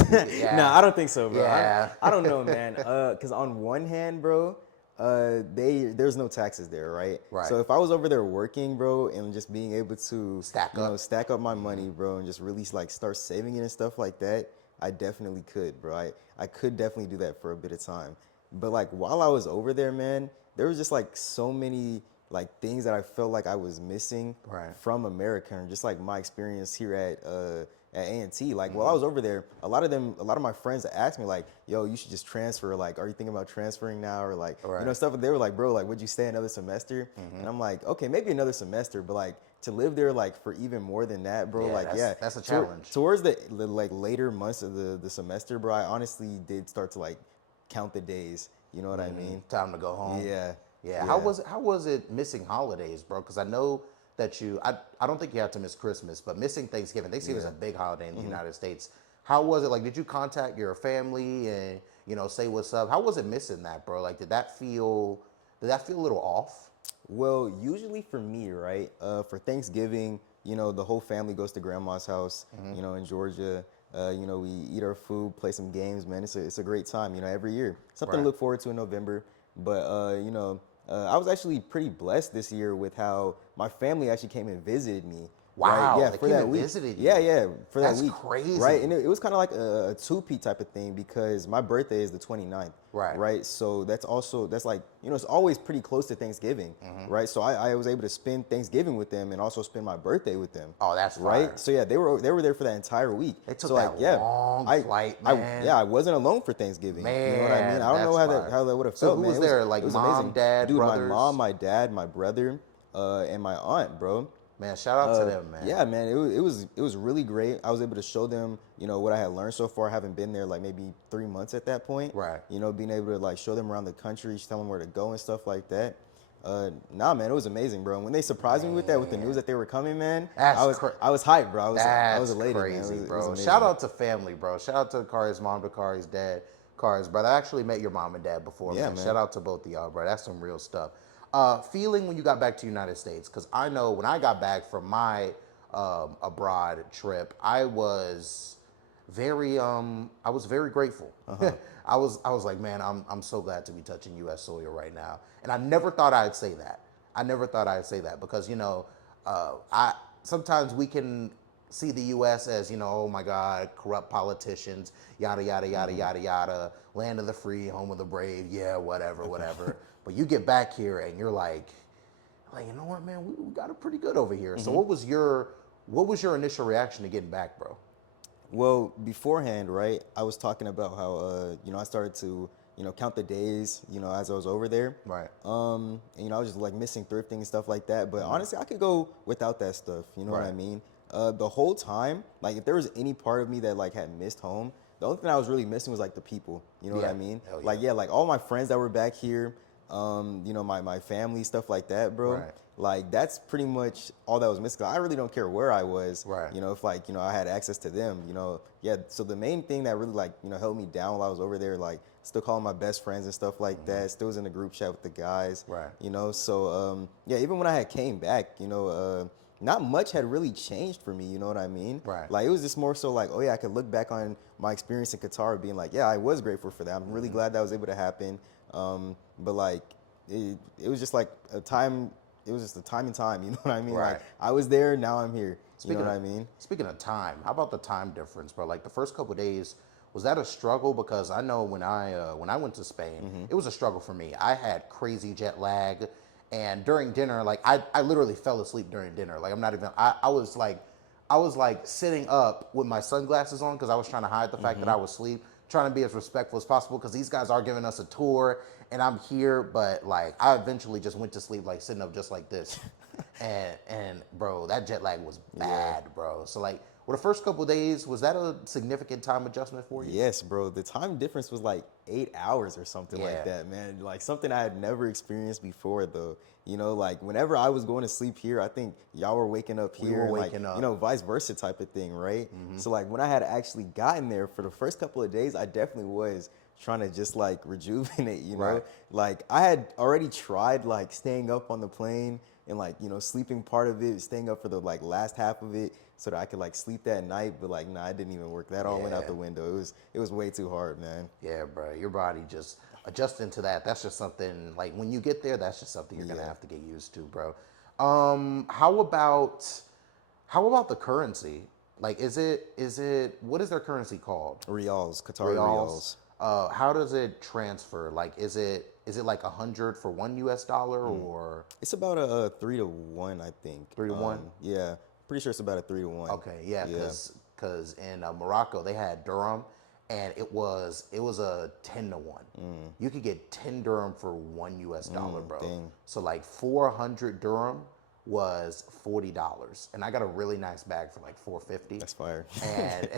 Nah, Yeah, I don't think so, bro. yeah, I don't know, man. Cause on one hand, bro, there's no taxes there, right? right. So if I was over there working, bro, and just being able to, Stack up. stack up my money, bro, and just really like start saving it and stuff like that, I definitely could, bro. I could definitely do that for a bit of time. But like while I was over there, man, there was just like so many like things that I felt like I was missing Right. from America, and just like my experience here at A&T. Like while I was over there, a lot of my friends asked me like, "Yo, you should just transfer. Like, are you thinking about transferring now, or like, Right. stuff?" They were like, "Bro, like, would you stay another semester?" And I'm like, "Okay, maybe another semester, but like to live there like for even more than that, bro. Yeah, Like, yeah, that's a challenge. towards the like later months of the semester, bro, I honestly did start to like count the days. You know what I mean? Time to go home. Yeah, Yeah. How yeah. was it missing holidays, bro? Because I know that I don't think you have to miss Christmas, but missing Thanksgiving. Thanksgiving is a big holiday in the United States. How was it? Like, did you contact your family and say what's up? How was it missing that, bro? Like, did that feel a little off? Well, usually for me, right, for Thanksgiving, the whole family goes to grandma's house, in Georgia. We eat our food, play some games, man. It's a great time, every year. Something to Right. look forward to in November. But, I was actually pretty blessed this year with how my family actually came and visited me, right? Wow, Yeah, they for came that and week. visited Yeah, you. yeah, for that That's week. Right, crazy. and it was kind of like a two-peat type of thing because my birthday is the 29th. Right. Right, so that's like, it's always pretty close to Thanksgiving, right? So I was able to spend Thanksgiving with them and also spend my birthday with them. Oh, that's Right, fire. so yeah, they were there for that entire week. They took So like, that yeah, long I flight, I man. yeah, I wasn't alone for Thanksgiving. You know what I mean? Man, I don't know that's how that fire. would have So felt, who man. was there? It Like was mom, amazing, dad, dude. My mom, brothers? my dad, my brother, and my aunt, bro. Man, shout out to them, man. Yeah, man, it was really great. I was able to show them, what I had learned so far. I haven't been there like maybe 3 months at that point. Right. Being able to like show them around the country, tell them where to go and stuff like that. Nah, man, it was amazing, bro. When they surprised me with that, with the news that they were coming, man, That's I was hyped, bro. I was That's elated, man. crazy, It was bro. amazing. Shout out to family, bro. Shout out to Kari's mom, to Kari's dad, Kari's brother. I actually met your mom and dad before, Yeah, man. man. Shout out to both of y'all, bro. That's some real stuff. Feeling when you got back to the United States, because I know when I got back from my abroad trip, I was very grateful. I was like, man, I'm so glad to be touching U.S. soil right now, and I never thought I'd say that. I never thought I'd say that because I sometimes we can see the U.S. as oh my God, corrupt politicians, yada yada yada yada yada, land of the free, home of the brave, yeah, whatever, whatever. But you get back here and you're like you know what, man, we got it pretty good over here. So what was your initial reaction to getting back, bro? Well, beforehand, right, I was talking about how, I started to, count the days, as I was over there. Right. And, I was just like missing thrifting and stuff like that. But honestly, I could go without that stuff. You know what I Right. mean? The whole time, like if there was any part of me that like had missed home, the only thing I was really missing was like the people. You know what Yeah. I mean? Hell Like, yeah. yeah, like all my friends that were back here, my family, stuff like that, bro. Right. Like that's pretty much all that was missing. I really don't care where I was. Right. If like, I had access to them, yeah. So the main thing that really like, held me down while I was over there, like still calling my best friends and stuff like that. Still was in the group chat with the guys. Right. So yeah, even when I had came back, not much had really changed for me, you know what I mean? Right. Like it was just more so like, oh yeah, I could look back on my experience in Qatar being like, yeah, I was grateful for that. I'm really glad that was able to happen. But like it was just like a time. It was just a time and time, you know what I mean? Right. Like I was there, now I'm here. You know what I of, mean? Speaking of time, how about the time difference, bro? Like the first couple of days, was that a struggle? Because I know when I went to Spain, it was a struggle for me. I had crazy jet lag, and during dinner, like I literally fell asleep during dinner. Like I'm not even. I was like sitting up with my sunglasses on because I was trying to hide the fact that I was asleep, trying to be as respectful as possible because these guys are giving us a tour and I'm here, but like I eventually just went to sleep like sitting up just like this. And bro, that jet lag was bad, bro. So like, well, the first couple of days, was that a significant time adjustment for you? Yes, bro. The time difference was like 8 hours or something like Yeah. that, man. Like something I had never experienced before, though. You know, like whenever I was going to sleep here, I think y'all were waking up We here, were and like waking up. you know, vice versa type of thing, right? So like when I had actually gotten there for the first couple of days, I definitely was trying to just like rejuvenate, you Right. know. Like I had already tried like staying up on the plane and like you know sleeping part of it, staying up for the like last half of it so that I could like sleep that night. But like nah, it didn't even work. That all went out Yeah. the window. It was way too hard, man. Yeah, bro. Your body just adjusting to that. That's just something like when you get there, that's just something you're gonna Yeah. have to get used to, bro. How about the currency? Like, is it what is their currency called? Rials, Qatar Reals. Rials. How does it transfer? Like, is it like 100 for $1 or It's about a 3 to 1, I think. 3 to 1? Yeah, pretty sure it's about a 3 to 1. Okay, yeah, Yeah. because in Morocco they had dirham, and it was a 10 to 1. You could get 10 dirham for $1, bro. Dang. So like 400 dirham was $40, and I got a really nice bag for like 450. That's fire. And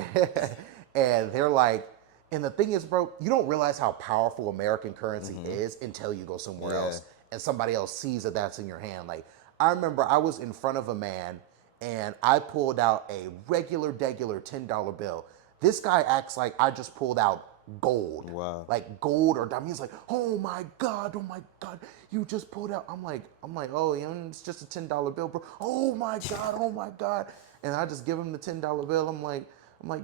and they're like, and the thing is, bro, you don't realize how powerful American currency is until you go somewhere Yeah. else and somebody else sees that that's in your hand. Like I remember I was in front of a man and I pulled out a regular $10 bill. This guy acts like I just pulled out gold. Wow. Like gold or diamond. He's like, oh my God, you just pulled out. Oh, it's just a $10 bill, bro. Oh my God. And I just give him the $10 bill. I'm like, man,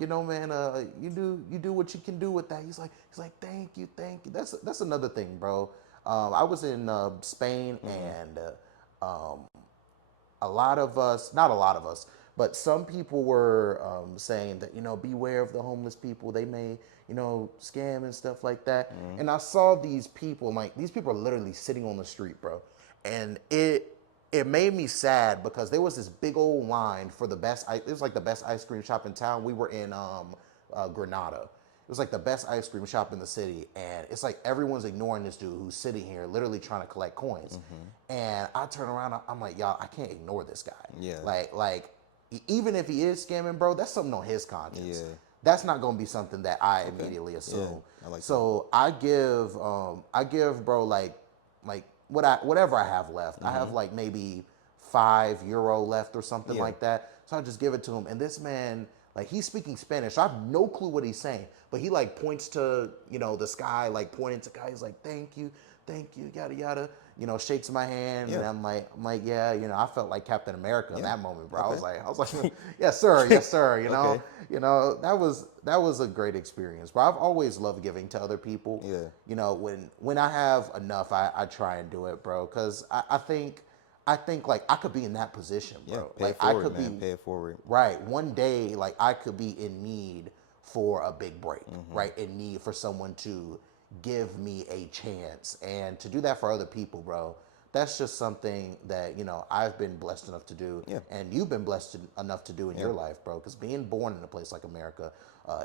you do what you can do with that. He's like, thank you. That's another thing, bro. I was in Spain and a lot of us, not a lot of us, but some people were saying that, beware of the homeless people. They may, scam and stuff like that. And I saw these people, like, these people are literally sitting on the street, bro. And it made me sad because there was this big old line for the best, it was like the best ice cream shop in town. We were in Granada. It was like the best ice cream shop in the city, and it's like everyone's ignoring this dude who's sitting here literally trying to collect coins. And I turn around, I'm like, y'all, I can't ignore this guy. Yeah. Like even if he is scamming, bro, that's something on his conscience. Yeah. That's not gonna be something that I immediately assume. I like So I give bro like whatever I have left. I have like maybe €5 left or something Yeah. like that. So I just give it to him. And this man, like he's speaking Spanish. So I have no clue what he's saying. But he like points to, the sky, like pointing to sky. He's like, thank you, yada yada. Shakes my hand, and Yeah. I'm like, yeah, I felt like Captain America in that moment, bro. Okay. I was like, yes, sir, yes, sir. Okay. That was a great experience. But I've always loved giving to other people. Yeah. When I have enough, I try and do it, bro. Because I think like I could be in that position, bro. Yeah. Pay Like it forward, I could man. be Pay it forward. right. One day, like I could be in need for a big break, right? In need for someone to give me a chance, and to do that for other people, bro. That's just something that I've been blessed enough to do, Yeah. and you've been blessed enough to do in your life, bro. Because being born in a place like America,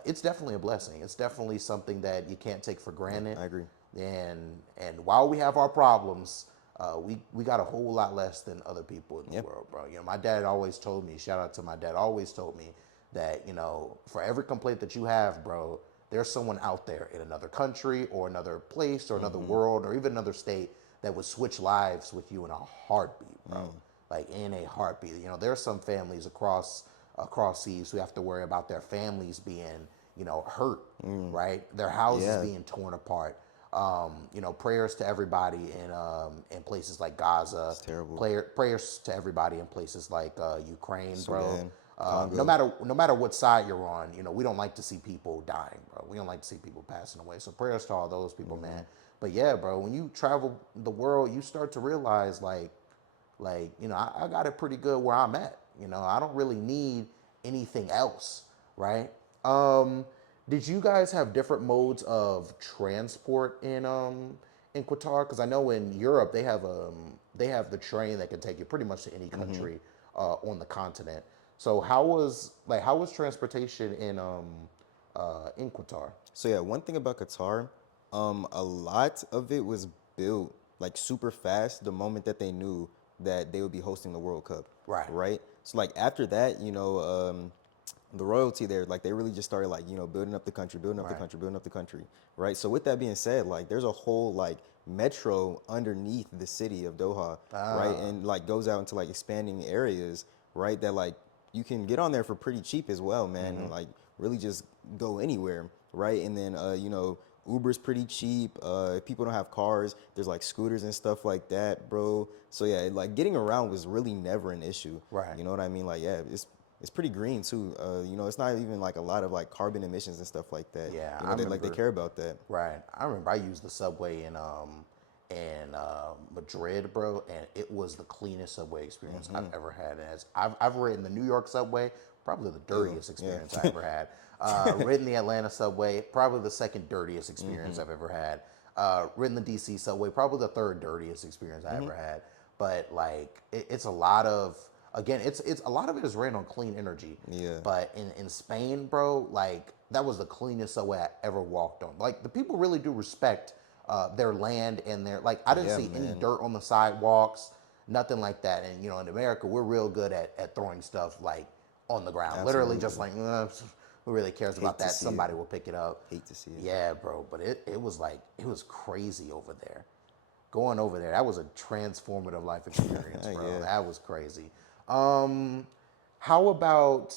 it's definitely a blessing. It's definitely something that you can't take for granted. I agree. And while we have our problems, we got a whole lot less than other people in the world, bro. My dad always told me, shout out to my dad, always told me that, for every complaint that you have, bro, there's someone out there in another country or another place or another world or even another state that would switch lives with you in a heartbeat, bro. Like in a heartbeat. There's some families across seas who have to worry about their families being, hurt, right? Their houses Yeah. being torn apart. Prayers to everybody in places like Gaza. It's terrible. Prayers to everybody in places like Ukraine, bro. Sudan, Congo. No matter what side you're on, we don't like to see people dying, bro. We don't like to see people passing away. So prayers to all those people, man. But yeah, bro, when you travel the world, you start to realize like I got it pretty good where I'm at. I don't really need anything else, right? Did you guys have different modes of transport in Qatar? Because I know in Europe they have the train that can take you pretty much to any country on the continent. So how was transportation in Qatar. So yeah, one thing about Qatar, a lot of it was built like super fast the moment that they knew that they would be hosting the World Cup, Right. right? So like after that, the royalty there, like they really just started like building up the country, building up the Right. country, building up the country, right? So with that being said, like there's a whole like metro underneath the city of Doha, right? Ah. And like goes out into like expanding areas, right? That like you can get on there for pretty cheap as well, man, and like really just go anywhere, right? And then Uber's pretty cheap. If people don't have cars, there's like scooters and stuff like that, bro. So yeah, like getting around was really never an issue. Right. You know what I mean? Like yeah, it's pretty green too. It's not even like a lot of like carbon emissions and stuff like that. Yeah, You I know, they remember. care about that. Right. I remember I used the subway in Madrid, bro, and it was the cleanest subway experience I've ever had. As I've ridden the New York subway, probably the dirtiest Yeah. experience I ever had. Ridden the Atlanta subway, probably the second dirtiest experience I've ever had. Ridden the DC subway, probably the third dirtiest experience I ever had. But like, it's a lot of again, it's a lot of it is ran on clean energy. Yeah. But in Spain, bro, like that was the cleanest subway I ever walked on. Like the people really do respect their land and their like. I didn't Yeah, see any man. dirt on the sidewalks, nothing like that. And in America, we're real good at throwing stuff like on the ground, literally just Absolutely. like who really cares Hate about to that? see it. Somebody will pick it up. Hate to see it. Yeah, bro. But it was like it was crazy over there. Going over there, that was a transformative life experience, bro. Yeah. That was crazy. Um, how about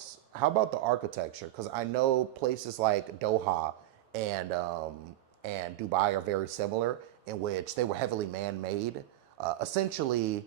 the architecture? Because I know places like Doha and and Dubai are very similar, in which they were heavily man-made. Essentially,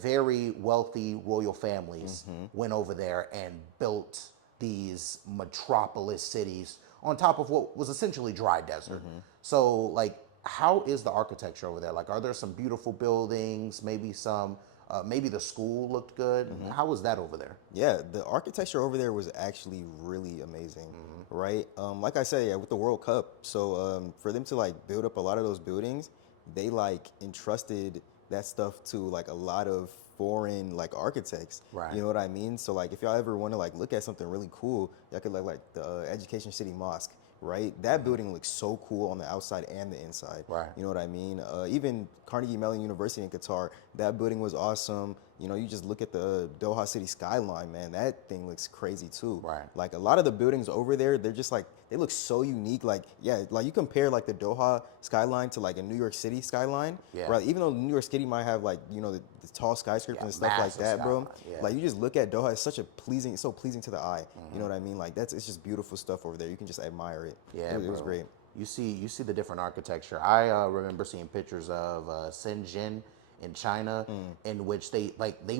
very wealthy royal families went over there and built these metropolis cities on top of what was essentially dry desert. So, like, how is the architecture over there? Like, are there some beautiful buildings? Maybe some. Maybe the school looked good. How was that over there? Yeah, the architecture over there was actually really amazing, right? Like I said, yeah, with the World Cup. So for them to like build up a lot of those buildings, they like entrusted that stuff to like a lot of foreign like architects. Right. You know what I mean? So like if y'all ever want to like look at something really cool, y'all could like the Education City Mosque. Right, that building looks so cool on the outside and the inside. Right. You know what I mean? Even Carnegie Mellon University in Qatar, that building was awesome. You just look at the Doha City skyline, man. That thing looks crazy too. Right. Like a lot of the buildings over there, they're just like they look so unique. Like yeah, like you compare like the Doha skyline to like a New York City skyline. Yeah. Right. Even though New York City might have like the tall skyscrapers Yeah, and stuff like massive that, bro. skyline, yeah. Like you just look at Doha, it's such a pleasing, it's so pleasing to the eye. You know what I mean? Like it's just beautiful stuff over there. You can just admire it. Yeah, It was bro. great. You see the different architecture. I remember seeing pictures of Shenzhen in China, in which they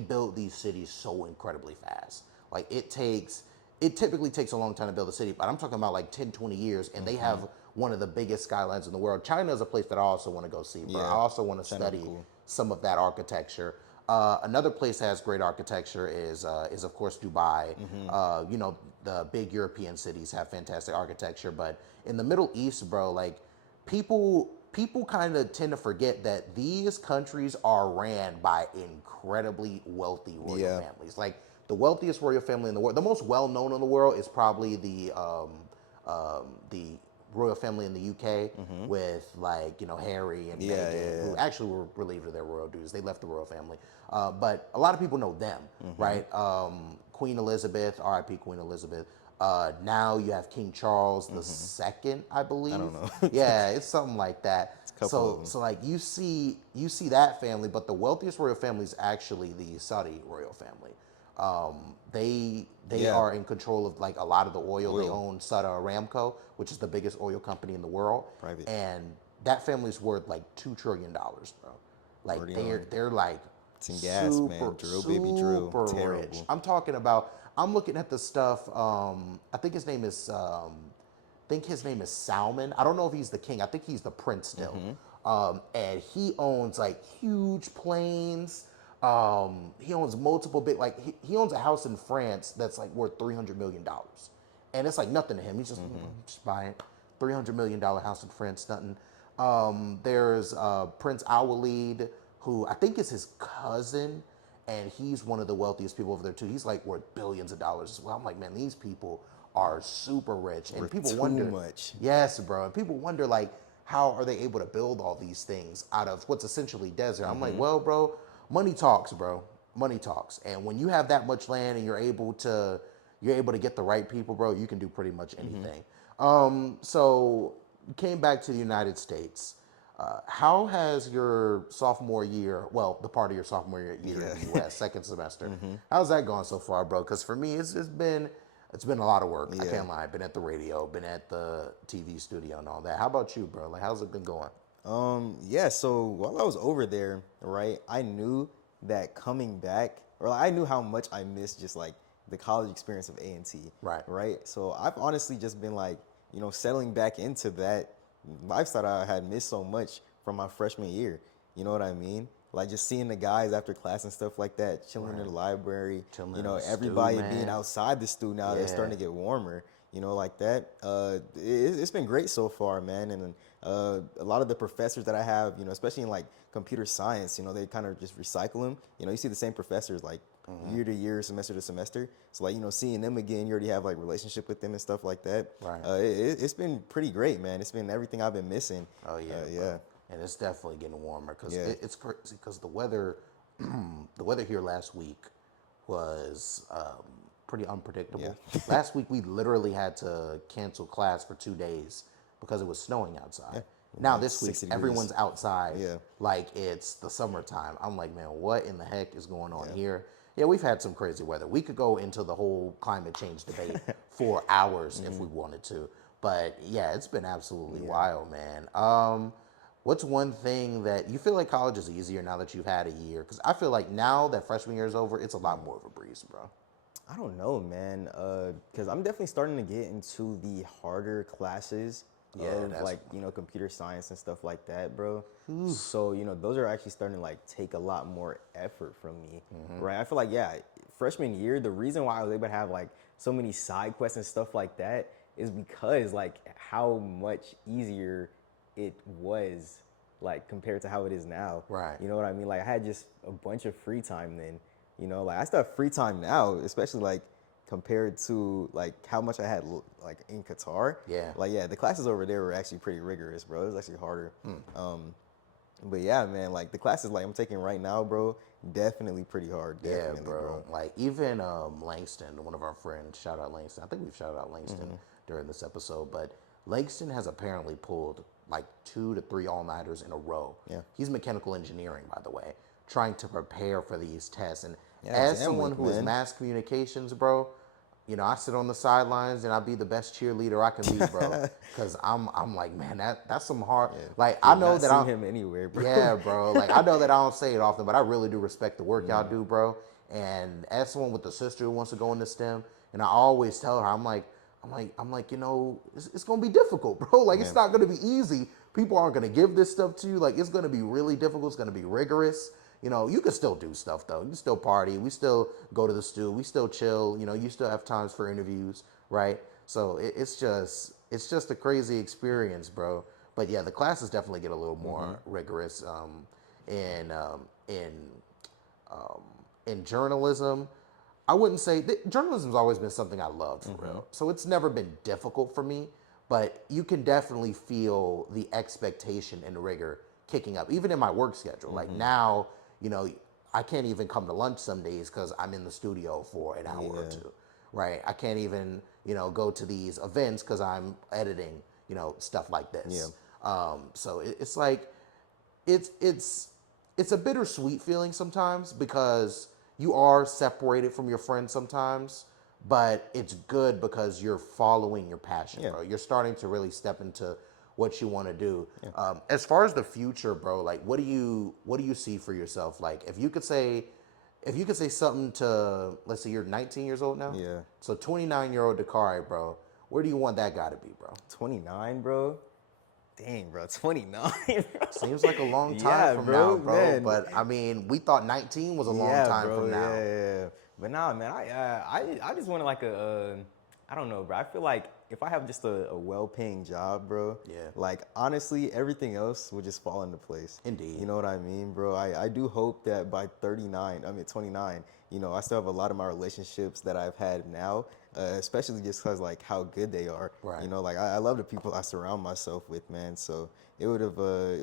build these cities so incredibly fast. Like it typically takes a long time to build a city, but I'm talking about like 10, 20 years, and they have one of the biggest skylines in the world. China is a place that I also want to go see, bro. Yeah, I also want to China was study cool. some of that architecture. Another place that has great architecture is of course Dubai. The big European cities have fantastic architecture, but in the Middle East, bro, like people kind of tend to forget that these countries are ran by incredibly wealthy royal Yeah. families. Like the wealthiest royal family in the world, the most well known in the world is probably the royal family in the UK with like Harry and Yeah, Meghan, yeah, who actually were relieved of their royal duties. They left the royal family, but a lot of people know them, right? Queen Elizabeth, R.I.P. Queen Elizabeth. Now you have King Charles the Second, I believe. I don't know. Yeah, it's something like that. a couple So of 'em. so like you see that family, but the wealthiest royal family is actually the Saudi royal family. They Yeah. are in control of like a lot of the oil. They Oil. own Saudi Aramco, which is the biggest oil company in the world. Private. And that family's worth like $2 trillion, bro. Like Already they're like Some gas, man. Drill, baby, drill. super Terrible. rich. I'm talking about. I'm looking at the stuff. I think his name is. Think his name is Salman. I don't know if he's the king. I think he's the prince still. And he owns like huge planes. He owns multiple big like he owns a house in France that's like worth $300 million, and it's like nothing to him. He's just buying $300 million house in France, nothing. There's Prince Alwaleed, who I think is his cousin, and he's one of the wealthiest people over there too. He's like worth billions of dollars as well. I'm like, man, these people are super rich, and people too wonder. much. Yes, bro. And people wonder like, how are they able to build all these things out of what's essentially desert? I'm like, well, bro, money talks, bro. Money talks, and when you have that much land and you're able to get the right people, bro, you can do pretty much anything. So you came back to the United States. How has your sophomore year, well, the part of your sophomore year in the U.S., second semester, how's that going so far, bro? Because for me, it's been a lot of work. I Yeah. can't lie. Been at the radio, been at the TV studio, and all that. How about you, bro? Like, how's it been going? Yeah, so while I was over there, right, I knew that coming back, or like, I knew how much I missed just like the college experience of A&T. Right. Right. So I've honestly just been like, settling back into that lifestyle I had missed so much from my freshman year. You know what I mean? Like just seeing the guys after class and stuff like that, chilling in the library, Chilling in the stew, everybody man. being outside the stew now, it's starting to get warmer, like that. It's been great so far, man. And a lot of the professors that I have, especially in like computer science, they kind of just recycle them. You see the same professors like year to year, semester to semester. So like, seeing them again, you already have like relationship with them and stuff like that. Right. It's been pretty great, man. It's been everything I've been missing. Oh yeah, Yeah. bro. And it's definitely getting warmer because Yeah. it's crazy because the weather, the weather here last week was pretty unpredictable. Last week we literally had to cancel class for 2 days because it was snowing outside. Now Like this week 60 degrees. everyone's outside Yeah. like it's the summertime. I'm like, man, what in the heck is going on here? Yeah, we've had some crazy weather. We could go into the whole climate change debate for hours if we wanted to. But yeah, it's been absolutely wild, man. What's one thing that you feel like college is easier now that you've had a year? Because I feel like now that freshman year is over, it's a lot more of a breeze, bro. I don't know, man. Because I'm definitely starting to get into the harder classes of that's- like computer science and stuff like that, bro. So those are actually starting to like take a lot more effort from me, right? I feel like freshman year, the reason why I was able to have like so many side quests and stuff like that is because like how much easier it was like compared to how it is now. Right. You know what I mean? Like I had just a bunch of free time then. Like I still have free time now, especially like compared to like how much I had like in Qatar. Yeah. Like the classes over there were actually pretty rigorous, bro. It was actually harder. But yeah, man, like the classes like I'm taking right now, bro, definitely pretty hard. Definitely, Yeah, bro. Like even Langston, one of our friends, shout out Langston. I think we've shouted out Langston during this episode, but Langston has apparently pulled like 2 to 3 all-nighters in a row. Yeah. He's mechanical engineering, by the way, trying to prepare for these tests. And Yeah, as exam someone week, who is man. mass communications, bro, I sit on the sidelines and I be the best cheerleader I can be, bro. Cause I'm like, man, that's some hard. Like I know Not that seen I'm him anywhere, bro. Yeah, bro. Like I know that I don't say it often, but I really do respect the work y'all do, bro. And as someone with a sister who wants to go into STEM, and I always tell her, I'm like, it's gonna be difficult, bro. Like it's not gonna be easy. People aren't gonna give this stuff to you. Like it's gonna be really difficult. It's gonna be rigorous. You can still do stuff though. You can still party. We still go to the stew. We still chill. You still have times for interviews, right? So it's just a crazy experience, bro. But yeah, the classes definitely get a little more rigorous. In in in journalism, I wouldn't say journalism's always been something I loved for real. So it's never been difficult for me, but you can definitely feel the expectation and rigor kicking up, even in my work schedule. Like now, I can't even come to lunch some days because I'm in the studio for an hour or two, right? I can't even, go to these events because I'm editing, stuff like this. So it's like, it's a bittersweet feeling sometimes because you are separated from your friends sometimes, but it's good because you're following your passion, bro. You're starting to really step into what you want to do. As far as the future, bro, like what do you see for yourself? Like if you could say something to, let's say you're 19 years old now. Yeah. So 29-year-old Dakari, bro, where do you want that guy to be, bro? 29, bro. Dang, bro, 29. Bro. Seems like a long time from now, bro. Man. But I mean, we thought 19 was a long time from now. Yeah. But nah, man, I just wanted like I don't know, bro. I feel like if I have just a well-paying job, bro, like honestly, everything else would just fall into place. Indeed. You know what I mean, bro? I do hope that by 29, I mean 29, I still have a lot of my relationships that I've had now especially just because like how good they are. Right. You know, like I love the people I surround myself with, man. So it would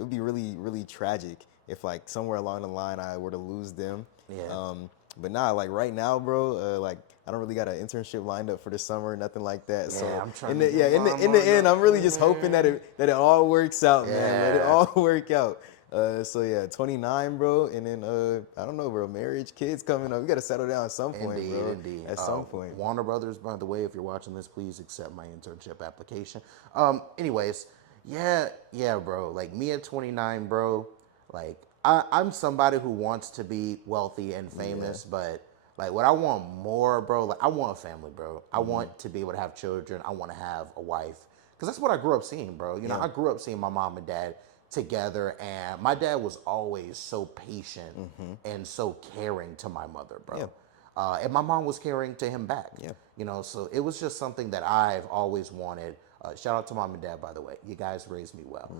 be really really tragic if like somewhere along the line I were to lose them. Yeah. But nah, like right now, bro, like I don't really got an internship lined up for the summer, nothing like that. Yeah, So I'm trying in to the get in the end, I'm really just man. hoping that it all works out, man. Let it Yeah. all work out. So yeah, 29, bro, and then I don't know, bro, marriage, kids coming up. We gotta settle down at some point, Indeed, bro. indeed. At some point. Warner Brothers, by the way, if you're watching this, please accept my internship application. Anyways, yeah, bro. Like me at 29, bro. Like I'm somebody who wants to be wealthy and famous, but like what I want more, bro. Like I want a family, bro. I want to be able to have children. I want to have a wife, because that's what I grew up seeing, bro. You know, I grew up seeing my mom and dad together, and my dad was always so patient and so caring to my mother, bro. Yeah. And my mom was caring to him back. Yeah. You know, so it was just something that I've always wanted. Shout out to mom and dad, by the way. You guys raised me well.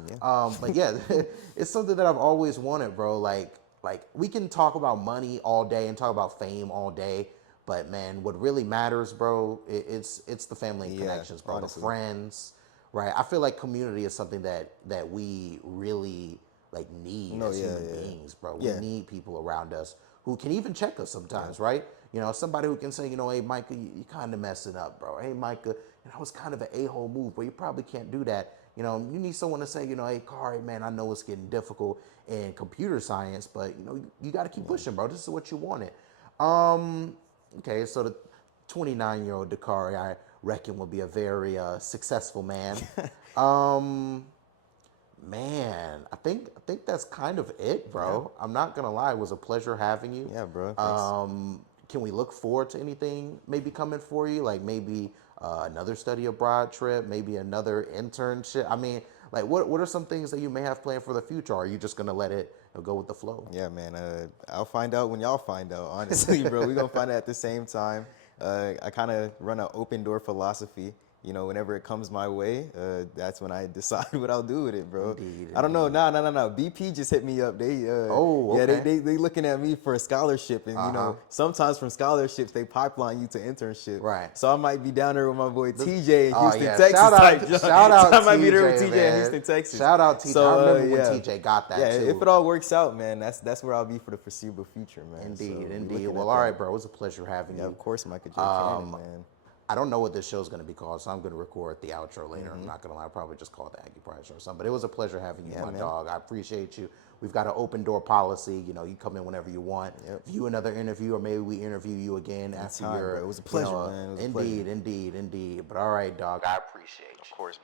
But yeah, it's something that I've always wanted, bro. Like we can talk about money all day and talk about fame all day, but man, what really matters, bro, it's the family and connections, bro. honestly. The friends, right? I feel like community is something that we really like need as human beings, bro. We need people around us who can even check us sometimes, right? You know, somebody who can say, you know, hey, Micah, you kind of messing up, bro. Hey, Micah, you know, that was kind of an a-hole move, but you probably can't do that. You know, you need someone to say, you know, hey, Kari, man, I know it's getting difficult in computer science, but, you know, you got to keep pushing, bro. This is what you wanted. Okay, so the 29-year-old Dakari, I reckon, will be a very successful man. Man, I think that's kind of it, bro. I'm not gonna lie, it was a pleasure having you. Yeah, bro. Thanks. Can we look forward to anything maybe coming for you? Like maybe another study abroad trip, maybe another internship. I mean, like what are some things that you may have planned for the future? Or are you just gonna let it go with the flow? Yeah, man. I'll find out when y'all find out. Honestly, bro, we gonna find out at the same time. I kind of run an open door philosophy. You know, whenever it comes my way, that's when I decide what I'll do with it, bro. Indeed, I don't know. No. BP just hit me up. They, Oh, yeah, okay. they looking at me for a scholarship, and you know, sometimes from scholarships they pipeline you to internship. Right. So I might be down there with my boy TJ in Houston, yeah. Texas. Shout out So I might be there TJ, with TJ in man. Houston, Texas. Shout out TJ. So, I remember yeah. when TJ got that Yeah, too. if it all works out, man, that's where I'll be for the foreseeable future, man. Indeed, So we're indeed. looking Well, at all that. right, bro. It was a pleasure having Yeah, you. of course, Micah Cannon, man. I don't know what this show's going to be called, so I'm going to record the outro later. I'm not going to lie. I'll probably just call it the Aggie Prize Show or something. But it was a pleasure having you, my dog. I appreciate you. We've got an open door policy. You know, you come in whenever you want. View another interview, or maybe we interview you again after your. Bro. It was a pleasure, man. It was a pleasure. Indeed. But all right, dog. I appreciate you. Of course.